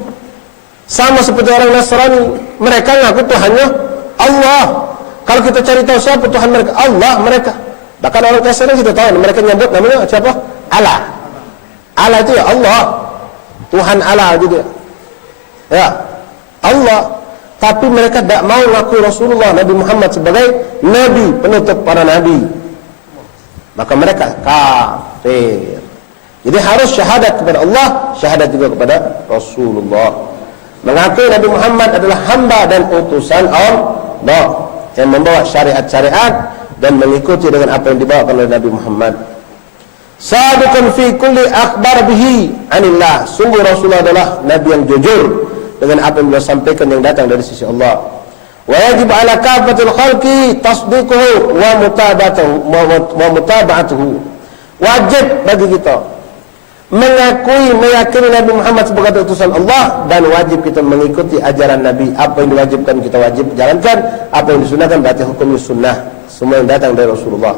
sama seperti orang Nasrani. Mereka ngaku Tuhannya Allah. Kalau kita cari tahu siapa Tuhan mereka, Allah mereka. Bahkan orang Nasrani kita tahu, mereka nyebut namanya siapa? Allah. Allah itu ya Allah, Tuhan Allah gitu ya, Allah. Tapi mereka tidak mau mengakui Rasulullah Nabi Muhammad sebagai Nabi, penutup para Nabi. Maka mereka kafir. Jadi harus syahadat kepada Allah, syahadat juga kepada Rasulullah. Mengakui Nabi Muhammad adalah hamba dan utusan Allah yang membawa syariat-syariat dan mengikuti dengan apa yang dibawakan oleh Nabi Muhammad. Sadiqun fi kulli akhbar bihi anillah. Sungguh Rasulullah adalah Nabi yang jujur dengan apa yang beliau sampaikan yang datang dari sisi Allah. Wa yajib ala kafatil khalqi tasdiquhu wa mutaba'atuhu. Wajib bagi kita mengakui, meyakini Nabi Muhammad sebagai utusan Allah, dan wajib kita mengikuti ajaran Nabi. Apa yang diwajibkan kita wajib jalankan, apa yang disunahkan berarti hukumnya sunnah. Semua yang datang dari Rasulullah.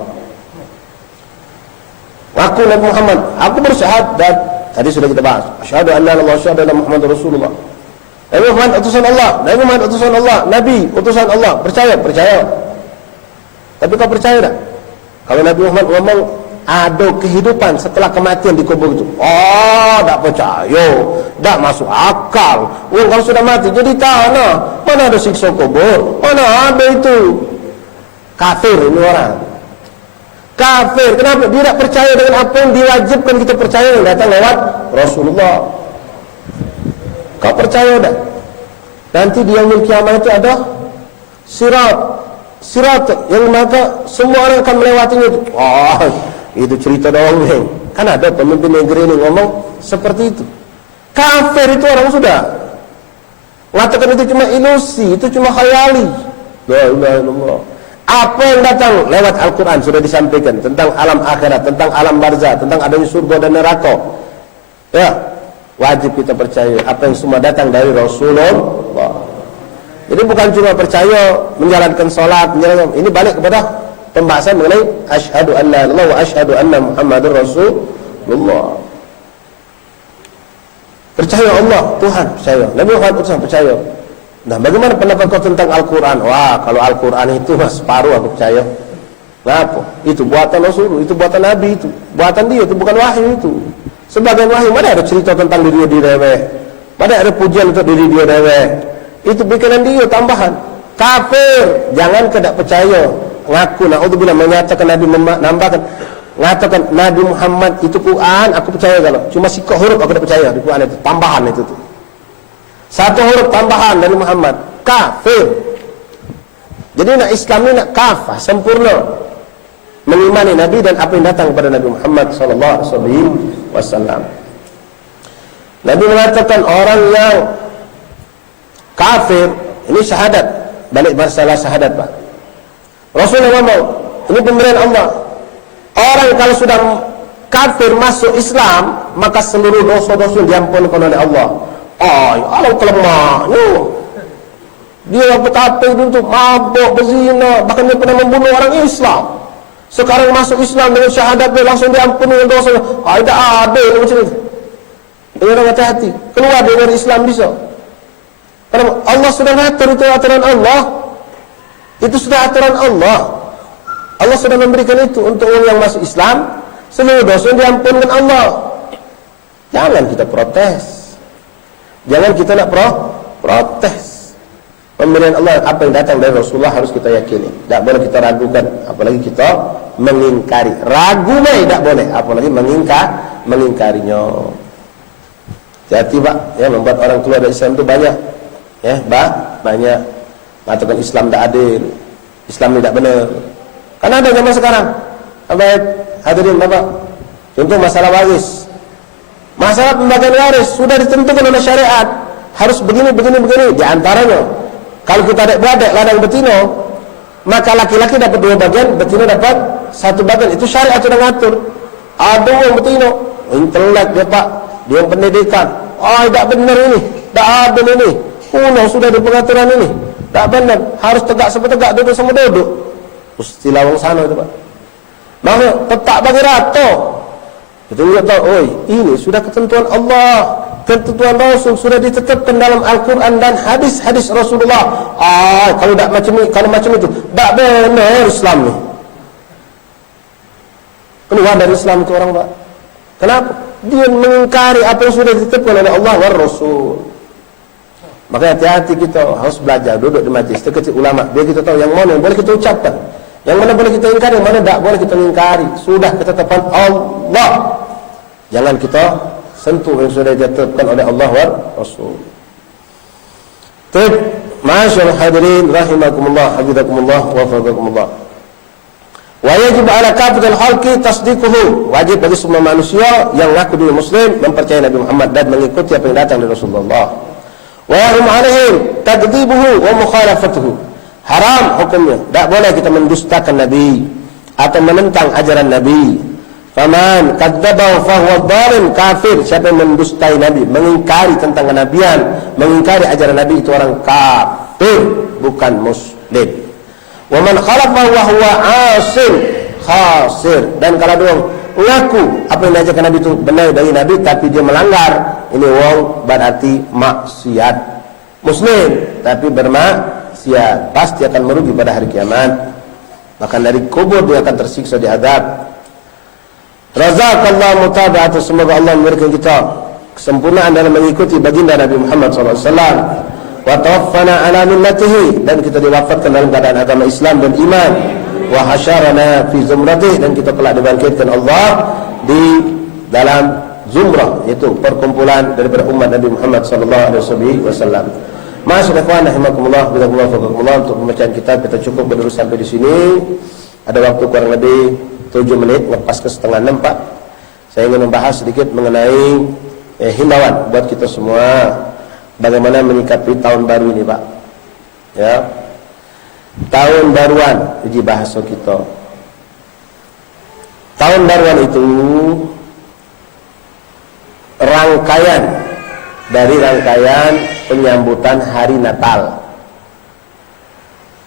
Aku Nabi Muhammad, aku bersyahadat. Tadi sudah kita bahas. Asyhadu an la ilaha illallah wa asyhadu anna Muhammadar Rasulullah. Nabi Muhammad utusan Allah, Nabi Muhammad utusan Allah, Nabi utusan Allah. Percaya? Tapi kau percaya tak? Kalau Nabi Muhammad ngomong ada kehidupan setelah kematian di kubur itu, tak percaya, tak masuk akal. Kalau sudah mati jadi tanah, mana ada siksa kubur, mana ada itu. Kafir ini orang. Kafir. Kenapa? Dia tak percaya dengan apa yang diwajibkan kita percaya yang datang lewat Rasulullah. Kau percaya tak? Nanti di yaumil kiamat itu ada sirat yang maka semua orang akan melewatinya itu. Itu cerita doang. Kan ada pemimpin negeri ini ngomong seperti itu. Kafir itu orang sudah mengatakan itu cuma ilusi, itu cuma khayali. La ilaha illallah. Apa yang datang lewat Al-Quran sudah disampaikan tentang alam akhirat, tentang alam barzah, tentang adanya surga dan neraka. Ya, wajib kita percaya apa yang semua datang dari Rasulullah. Jadi bukan cuma percaya menjalankan sholat, ini balik kepada pembahasan mengenai asyhadu an la ilaha illallah wa asyhadu anna Muhammadar Rasulullah. Percaya Allah Tuhan, percaya Nabi Muhammad Tuhan, percaya. Nah, bagaimana pendapat kau tentang Al-Quran? Wah, kalau Al-Quran itu separuh aku percaya. Kenapa? Itu buatan Rasul, itu buatan Nabi, itu buatan dia, itu bukan wahyu itu. Sebagian wahyu, mana ada cerita tentang diri dia dewe, mana ada pujian untuk diri dia dewe. Itu bikinan dia, tambahan. Kafir, jangan tidak percaya. Ngaku, na'udzubillah, menyatakan Nabi menambahkan, mengatakan Nabi Muhammad itu Quran, aku percaya. Kalau cuma sikok huruf aku tidak percaya di Quran itu, tambahan itu tuh. Satu huruf tambahan dari Muhammad, kafir. Jadi nak Islam ini nak kafah, sempurna, mengimani Nabi dan apa yang datang kepada Nabi Muhammad SAW. Nabi mengatakan orang yang kafir, ini syahadat, balik masalah syahadat Pak. Rasulullah ngomong, ini pemberian Allah. Orang kalau sudah kafir masuk Islam, maka seluruh dosa-dosa diampunkan oleh Allah. Allah kelemahnya. Dia betapa itu mabuk, berzina, bahkan dia pernah membunuh orang Islam. Sekarang masuk Islam dengan syahadat dia langsung diampuni dengan dosa. Tidak ada macam itu. Dia orang hati-hati. Keluar dari Islam bisa. Karena Allah sudah ngatur, itu aturan Allah. Itu sudah aturan Allah. Allah sudah memberikan itu untuk orang yang masuk Islam, seluruh dosa diampunkan Allah. Jangan kita protes. Jangan kita nak protes. Pemberian Allah, apa yang datang dari Rasulullah harus kita yakini. Tak boleh kita ragukan, apalagi kita mengingkari. Ragu tidak boleh, apalagi mengingkarinya. Jadi Pak, ya, membuat orang keluar dari Islam itu banyak. Ya, banyak. Mengatakan Islam tak adil, Islam tidak benar. Kan ada zaman sekarang. Baik, hadirin Bapak. Contoh masalah waris. Masalah pembagian waris sudah ditentukan oleh syariat. Harus begini. Di antaranya, kalau kita adik-beradik ladang betino, maka laki-laki dapat 2 bagian, betina dapat 1 bagian. Itu syariat sudah ngatur. Ada yang betino, intelek dia Pak, dia yang pendidikan. Tak benar ini, tak adil ini. Sudah di pengaturan ini. Tak benar, harus tegak sepetegak, duduk sama duduk. Istilah orang sana itu Pak. Maka tetap bagi rata. Betul tak? Ini sudah ketentuan Allah, ketentuan Rasul, sudah ditetapkan dalam Al-Quran dan hadis-hadis Rasulullah. Kalau tak macam ini, kalau macam itu, tak benar Islam ni. Keluar dari Islam itu orang Pak. Kenapa? Dia mengingkari apa yang sudah ditetapkan oleh Allah dan Rasul. Maka hati-hati kita harus belajar, duduk di majlis, kecil ulama, biar kita tahu yang mana yang boleh kita ucapkan, yang mana boleh kita ingkari, yang mana tak boleh kita ingkari. Sudah ketetapan Allah, jangan kita sentuh yang sudah ditetapkan oleh Allah dan Rasul. Masyaallah hadirin rahimakumullah, hafizakumullah, wafaqakumullah. Wa yajib ala kafatil khalqi tasdiquhu. Wajib bagi semua manusia yang mengaku diri muslim mempercayai Nabi Muhammad dan mengikuti apa yang datang dari Rasulullah. Wa yahrum alaihim takdzibuhu wa mukhalafatuhu. Haram hukumnya, tak boleh kita mendustakan Nabi atau menentang ajaran Nabi. Faman kadzabahu fahuwa dhalim kafir. Siapa yang mendustai Nabi, mengingkari tentang kenabian, mengingkari ajaran Nabi, itu orang kafir, bukan muslim. Wa man khalafa wa huwa asil khasir. Dan kalau dia mengaku apa yang diajarkan Nabi itu benar dari Nabi tapi dia melanggar, ini wong berarti maksiat. Muslim tapi bermaksiat, pasti akan merugi pada hari kiamat. Bahkan dari kubur dia akan tersiksa di azab. Razaqallahu mutaba'atu. Semoga Allah memberikan kita kesempurnaan dalam mengikuti baginda Nabi Muhammad SAW. Wa tawaffana ala millatihi. Dan kita diwafatkan dalam keadaan agama Islam dan iman. Wa hasyarana fi zumratih. Dan kita kelak dibangkitkan Allah di dalam zumrah, yaitu perkumpulan daripada umat Nabi Muhammad SAW. Masyaallah ikhwan rahimakumullah, billahi untuk pembacaan kitab kita cukup berdiri sampai di sini. Ada waktu kurang lebih 7 menit, lepas ke setengah 6 Pak. Saya ingin membahas sedikit mengenai himbauan buat kita semua, bagaimana menyikapi tahun baru ini Pak. Ya, tahun baruan uji bahasa kita. Tahun baruan itu rangkaian dari rangkaian penyambutan hari Natal.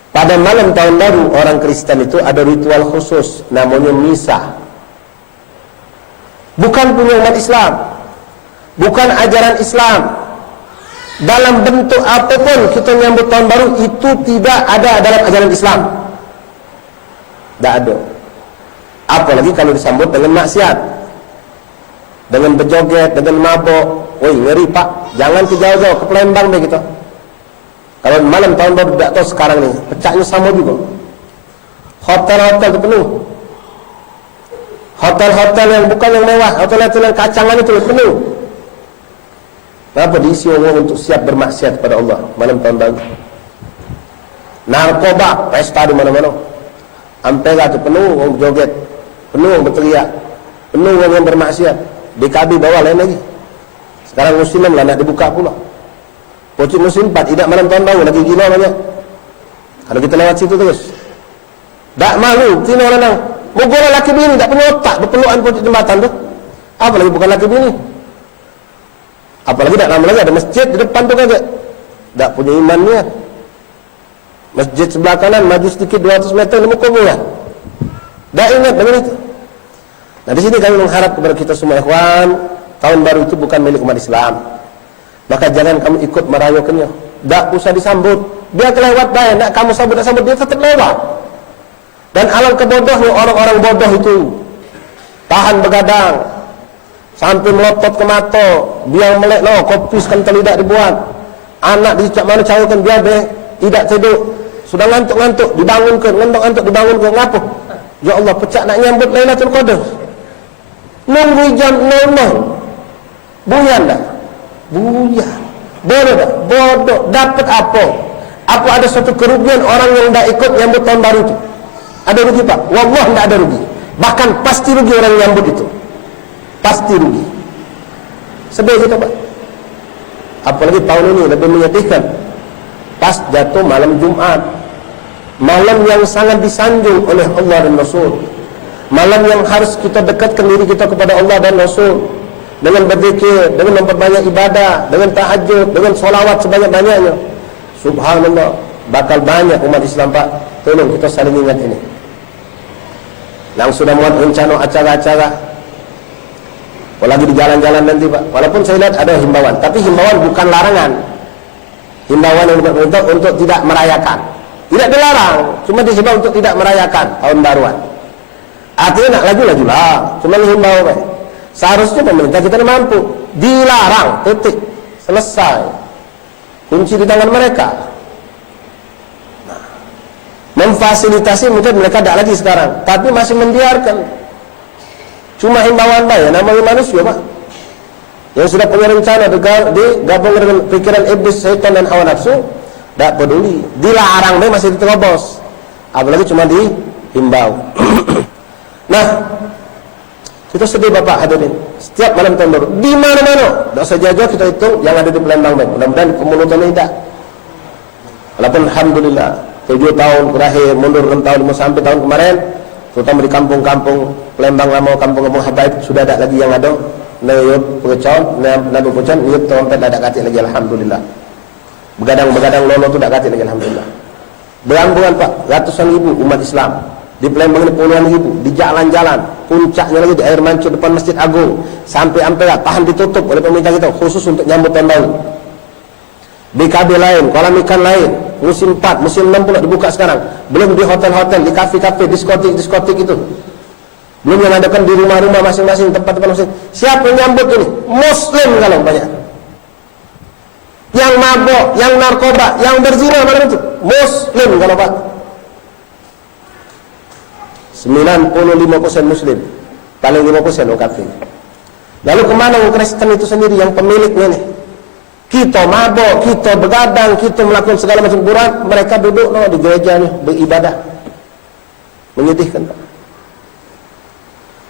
Pada malam tahun baru orang Kristen itu ada ritual khusus, namanya misa. Bukan punya umat Islam, bukan ajaran Islam. Dalam bentuk apapun kita menyambut tahun baru itu tidak ada dalam ajaran Islam. Tidak ada. Apalagi kalau disambut dengan maksiat, dengan berjoget, dengan mabuk. Ngeri Pak, jangan ke jauh-jauh, ke Palembang deh kita. Kalau malam tahun baru tidak tahu sekarang nih, pecahnya sama juga. Hotel-hotel itu penuh. Hotel-hotel yang bukan yang mewah, hotel-hotel yang kacangan itu penuh. Kenapa diisi orang untuk siap bermaksiat kepada Allah malam tahun baru? Narkoba, pesta di mana-mana. Ampera itu penuh orang berjoget, penuh orang berteriak, penuh orang yang bermaksiat. DKB bawah lain lagi. Sekarang Muslim lah nak dibuka pula. Pocik Muslim 4 tidak malam tahun baru lagi gila banyak. Kalau kita lewat situ terus, tak malu tino orang mogol laki bini tak punya otak berpelukan pocik jembatan tu. Apalagi bukan laki bini. Apalagi tak lama lagi ada masjid di depan tu kaget. Tak punya imannya. Masjid sebelah kanan maju sedikit 200 meter nemu kubur ya. Tak ingat dengan itu. Nah di sini kami mengharap kepada kita semua ikhwan, tahun baru itu bukan milik umat Islam. Maka jangan kamu ikut merayakannya. Tak usah disambut. Dia kelewat dah, nak kamu sambut dia tetap lewat. Dan alam kebodohnya orang-orang bodoh itu tahan begadang sampai melotot ke mata, biang melek kopi sekental tidak dibuat. Anak dicak mana cairkan dia tidak tidur. Sudah ngantuk-ngantuk dibangunkan, ngantuk-ngantuk dibangunkan. Ngapa? Ya Allah, pecah nak nyambut Lailatul Qadar. Nunggu jam 00. Buyan dah. Buyan. Bodoh dah. Bodoh. Dapat apa? Apa ada suatu kerugian orang yang dah ikut nyambut tahun baru itu? Ada rugi Pak? Wallah tidak ada rugi. Bahkan pasti rugi orang yang nyambut itu. Pasti rugi. Sedih kita Pak. Apalagi tahun ini lebih menyedihkan. Pas jatuh malam Jumat, malam yang sangat disanjung oleh Allah dan Rasul, malam yang harus kita dekatkan diri kita kepada Allah dan Rasul dengan berzikir, dengan memperbanyak ibadah, dengan tahajud, dengan solawat sebanyak-banyaknya. Subhanallah, bakal banyak umat Islam Pak. Tolong kita saling ingat ini. Yang sudah buat rencana acara-acara, apalagi di jalan-jalan nanti Pak. Walaupun saya lihat ada himbauan, tapi himbauan bukan larangan. Himbauan yang untuk tidak merayakan. Tidak dilarang, cuma dihimbau untuk tidak merayakan tahun baruan. Artinya nak laju-lajulah, cuma himbau Pak. Seharusnya pemerintah kita mampu. Dilarang, titik, selesai. Kunci di tangan mereka. Memfasilitasi mungkin mereka tidak lagi sekarang, tapi masih membiarkan. Cuma himbauan Pak ya, namanya manusia Pak, yang sudah punya rencana digabung dengan pikiran iblis, syaitan dan hawa nafsu, tidak peduli. Dilarang Pak masih diterobos, apalagi cuma dihimbau. Nah, kita sedih Bapak hadirin. Setiap malam tahun baru di mana-mana, tidak usah jauh kita hitung yang ada di Palembang Pak. Mudah-mudahan kemudian tidak. Walaupun alhamdulillah 7 tahun terakhir, mundur 6 tahun, sampai tahun kemarin, terutama di kampung-kampung Palembang lama, kampung-kampung habaib, sudah ada lagi yang ada nayut pengecon, nabu pengecon, niut trompet ada katik lagi, alhamdulillah. Begadang-begadang lolo itu tidak katik lagi, alhamdulillah. Berambulan Pak, ratusan ribu umat Islam di Palembang ini, puluhan ribu di jalan-jalan, puncaknya lagi di air mancur depan Masjid Agung, sampai Ampera tahan ditutup oleh pemerintah kita khusus untuk nyambut tahun baru. BKB lain, kolam ikan lain, musim 4, musim 6 pula dibuka sekarang. Belum di hotel-hotel, di kafe-kafe, diskotik-diskotik itu. Belum yang adakan di rumah-rumah masing-masing, tempat-tempat masing. Siapa yang nyambut ini? Muslim kalau banyak. Yang mabok, yang narkoba, yang berzina malam itu, Muslim kalau Pak. 95% Muslim, paling 5% orang kafir. Lalu kemana orang Kristen itu sendiri yang pemiliknya nih? Kita mabok, kita begadang, kita melakukan segala macam burat, mereka duduk di gereja nih, beribadah. Menyedihkan Pak.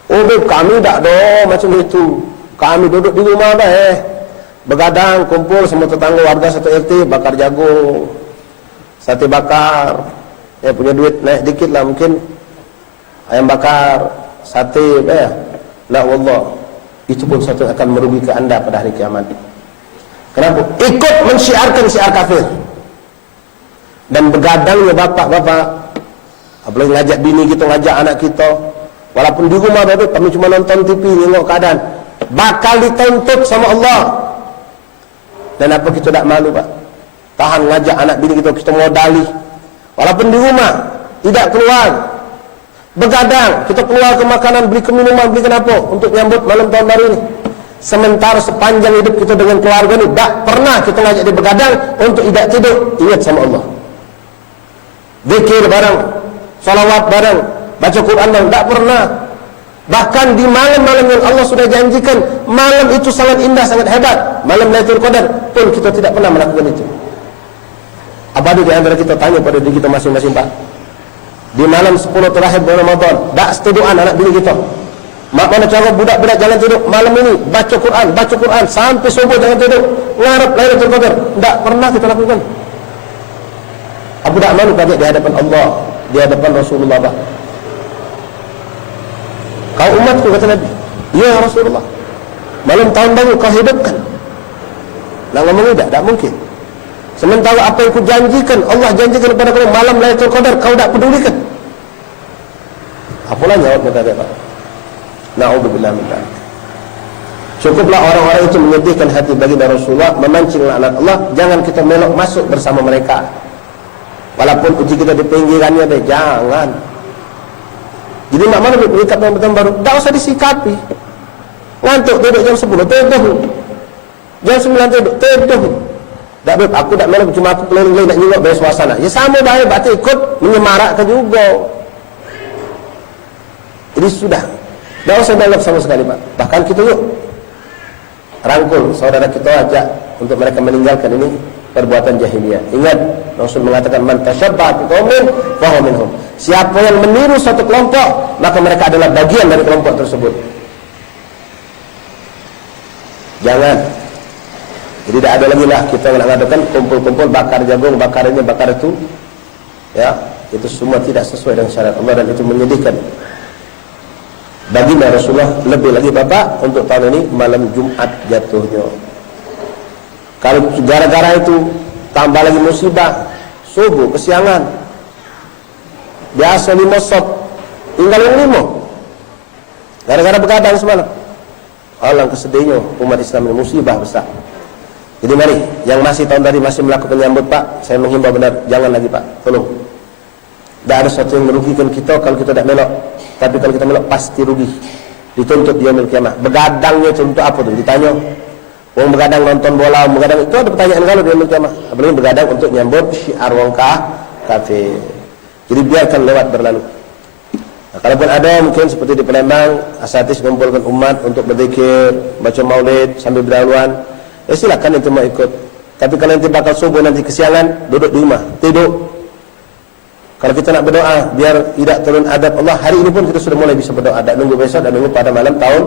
Oh Beb, kami tak ada macam itu. Kami duduk di rumah begadang, kumpul semua tetangga warga satu RT, bakar jagung, sate bakar, ya punya duit naik dikit lah mungkin, ayam bakar, sate, la wallah, itu pun satu akan merugi ke anda pada hari kiamat. Kenapa? Ikut mensyiarkan syiar kafir. Dan begadangnya bapak-bapak, apalagi ngajak bini kita, ngajak anak kita, walaupun di rumah Bapak kami cuma nonton TV, tengok keadaan, bakal dituntut sama Allah. Dan apa kita tak malu Pak? Tahan ngajak anak bini kita modali, walaupun di rumah tidak keluar, begadang, kita keluar ke makanan, beli ke minuman, beli ke apa untuk nyambut malam tahun baru ini. Sementara sepanjang hidup kita dengan keluarga ini tak pernah kita ngajak dia begadang untuk tidak tidur, ingat sama Allah. Zikir bareng, salawat bareng, baca Quran bareng, tak pernah. Bahkan di malam-malam yang Allah sudah janjikan, malam itu sangat indah, sangat hebat, malam Lailatul Qadar pun kita tidak pernah melakukan itu. Apa ada di antara kita tanya pada diri kita masing-masing Pak? Di malam 10 terakhir bulan Ramadan, tak setiduran anak bini kita. Mak mana cara budak-budak jangan tidur malam ini, baca Quran sampai subuh jangan tidur, ngarep Lailatul Qadar, tak pernah kita lakukan. Apa tak malu pada di hadapan Allah, di hadapan Rasulullah Pak? Kau umatku kata Nabi, ya Rasulullah, malam tahun baru kau hidupkan. Nak ngomong tak mungkin. Sementara apa yang ku janjikan, Allah janjikan kepada kau malam Lailatul Qadar, kau tak pedulikan. Apalah jawabnya tadi Pak? Na'udzubillah min dzalik. Cukuplah orang-orang itu menyedihkan hati bagi Rasulullah, memancing laknat Allah. Jangan kita melok masuk bersama mereka. Walaupun uji kita di pinggirannya deh, jangan. Jadi mak mana berikap yang betul baru, tak usah disikapi. Ngantuk tidur jam 10, tidur. Jam 9 tidur. Tak Beb, aku tak melok, cuma aku keliling-keliling nak nyingok dari suasana. Ya sama baik, berarti ikut menyemarakkan juga. Jadi sudah. Tak usah melok sama sekali Pak. Bahkan kita yuk rangkul saudara kita ajak untuk mereka meninggalkan ini perbuatan jahiliyah. Ingat, Rasul mengatakan man tasyabbaha biqaumin fahuwa minhum. Siapa yang meniru suatu kelompok, maka mereka adalah bagian dari kelompok tersebut. Jangan. Jadi tidak ada lagi lah kita mengadakan kumpul-kumpul bakar jagung, bakar ini, bakar itu. Ya, itu semua tidak sesuai dengan syariat Allah dan itu menyedihkan. Baginda Rasulullah lebih lagi Bapak untuk tahun ini malam Jumat jatuhnya. Kalau gara-gara itu tambah lagi musibah, subuh kesiangan. Biasa 5 sop, tinggal yang 5. Gara-gara begadang semalam. Alangkah kesedihnya umat Islam ini, musibah besar. Jadi mari, yang masih tahun tadi masih melakukan nyambut Pak, saya menghimbau benar, jangan lagi Pak, tolong. Tidak ada sesuatu yang merugikan kita kalau kita tidak melok. Tapi kalau kita melok pasti rugi. Dituntut di yaumil qiyamah. Begadangnya contoh apa tuh? Ditanya. Wong begadang nonton bola, begadang itu ada pertanyaan kalau di yaumil qiyamah. Apalagi begadang untuk nyambut syiar wong kafir. Jadi biarkan lewat berlalu. Nah, kalaupun ada mungkin seperti di Palembang, asatis mengumpulkan umat untuk berzikir, baca maulid sambil berdahuluan, ya silakan itu mau ikut. Tapi kalau nanti bakal subuh nanti kesiangan, duduk di rumah, tidur. Kalau kita nak berdoa biar tidak turun adab Allah, hari ini pun kita sudah mulai bisa berdoa. Tak nunggu besok, tak nunggu pada malam tahun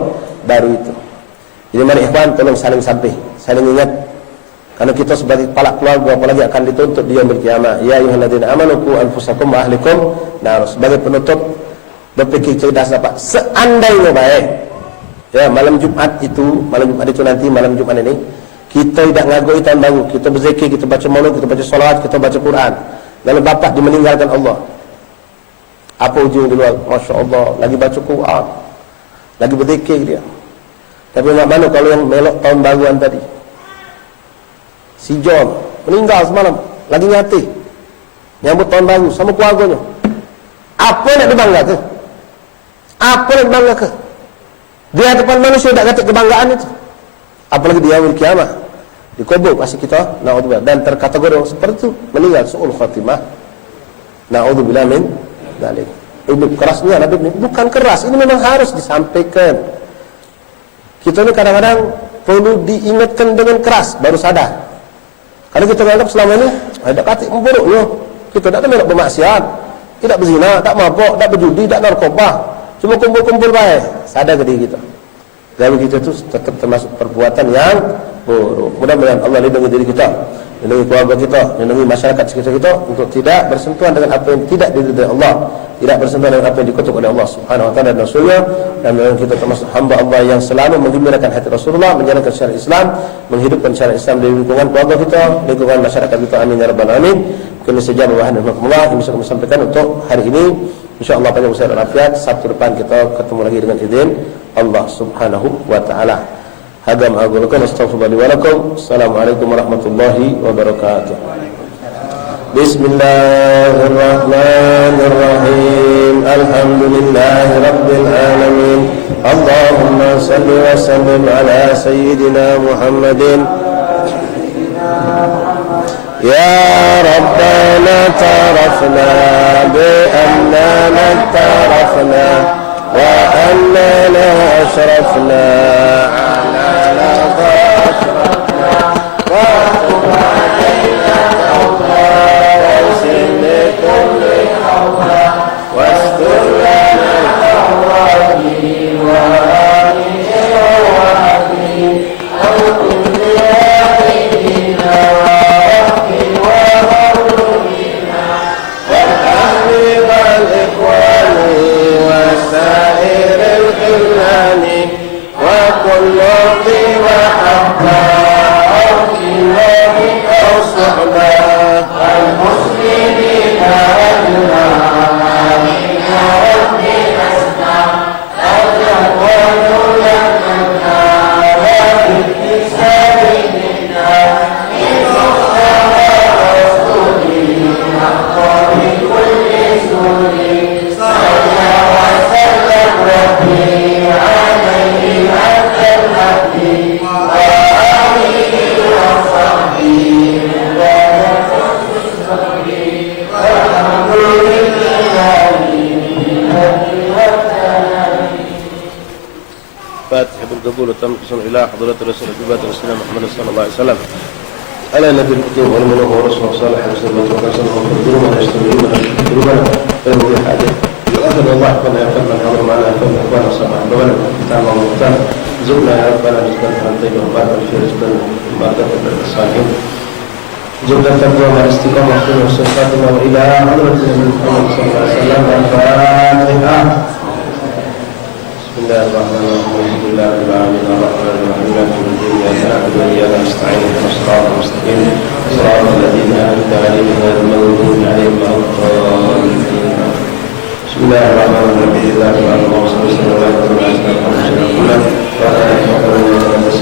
baru itu. Jadi mari ikhwan, tolong saling sampai, saling ingat. Karena kita sebagai kepala keluarga apalagi akan dituntut di yaumil qiyamah. Ya ayyuhalladzina amanu qu anfusakum wa ahlikum nar. Sebagai penutup, berpikir cerdas dapat. Seandainya baik, ya malam Jumat itu nanti malam Jumat ini kita tidak ngagoi tahun baru, kita berzikir, kita baca maulid, kita baca salawat, kita baca Quran. Lalu bapak dimeninggalkan Allah. Apa ujung di luar? Masya Allah, lagi baca Quran, lagi berzikir dia. Tapi mana kalau yang melok tahun baruan tadi? Si John meninggal semalam, lagi nyati nyambut tahun baru sama keluarganya. Apa nak dibanggakan? Apa nak dibanggakan? Di hadapan manusia tidak kata kebanggaan itu. Apalagi di yaumil qiyamah, di kubur pasti kita naudzubillah dan terkategori seperti itu meninggal suul khatimah. Naudzubillah min dzalik. Ini kerasnya Nabi ini bukan keras, ini memang harus disampaikan. Kita ini kadang-kadang perlu diingatkan dengan keras baru sadar. Karena kita menganggap selama ini ada kata memburuknya. Kita tidak melok bermaksiat, tidak berzina, tak mabuk, tak berjudi, tak narkoba, cuma kumpul-kumpul baik. Sadar ke diri kita. Jadi kita itu tetap termasuk perbuatan yang buruk. Mudah-mudahan Allah lindungi diri kita, lindungi keluarga kita, lindungi masyarakat sekitar kita untuk tidak bersentuhan dengan apa yang tidak diridhai Allah, tidak bersentuhan dengan apa yang dikutuk oleh Allah Subhanahu wa taala dan Rasulnya. Dan kita termasuk hamba Allah yang selalu menggembirakan hati Rasulullah, menjalankan syariat Islam, menghidupkan syariat Islam di lingkungan keluarga kita, lingkungan masyarakat kita. Amin ya rabbal alamin. Mungkin saja bahan-bahan yang bisa kami sampaikan untuk hari ini. InsyaAllah panjang usia dan afiat. Sabtu depan kita ketemu lagi dengan izin Allah Subhanahu wa taala. Hadza ma aqulu lakum astaghfirullahi wa lakum. Assalamualaikum warahmatullahi wabarakatuh. Bismillahirrahmanirrahim. Alhamdulillahi rabbil alamin. Allahumma salli wa sallim ala sayyidina Muhammadin. Ya Rabbana tarafna bi annana tarafna wa annana ashrafna ala la ashrafna wa tu'adina Allah wa sinnikum li Allah wa asturlana al-awwadi wa amihi wa ahli al-kulli wa'idina وكل طيب وحبا أو كلاب أو صحبا المسلمين أجمعين يا رب أسمع أجمل لنا بالكتاب منا إن مصطفى رسولي نقى من كل سور صلى وسلم ربي فاتح بالقبول وتم قسم إلى حضرة رسول الله محمد صلى الله عليه وسلم. على نبي الكتب والمنوه ورسول صالح وسلم وكسر وقدروا ما يشترون قلوبنا فلم حاجة يؤثر الله ربنا يا فضل الحضر معنا يا فضل أخوانا صباح بغلب تعالى ومختار زرنا يا ربنا رزقا عن طيب وبارك في رزقا وبارك في الصالحين زرنا التقوى والاستقامة وحسن الخاتمة وإلى حضرة النبي محمد صلى الله عليه وسلم الفاتحة بسم الله الرحمن الرحيم الحمد لله رب العالمين الرحمن الرحيم مالك يوم الدين إياك نعبد وإياك نستعين اهدنا الصراط المستقيم صراط الذين أنعمت عليهم غير المغضوب عليهم ولا الضالين بسم الله الرحمن الرحيم إذا قال الله صلى الله عليه وسلم وعلى آله وصحبه وسلم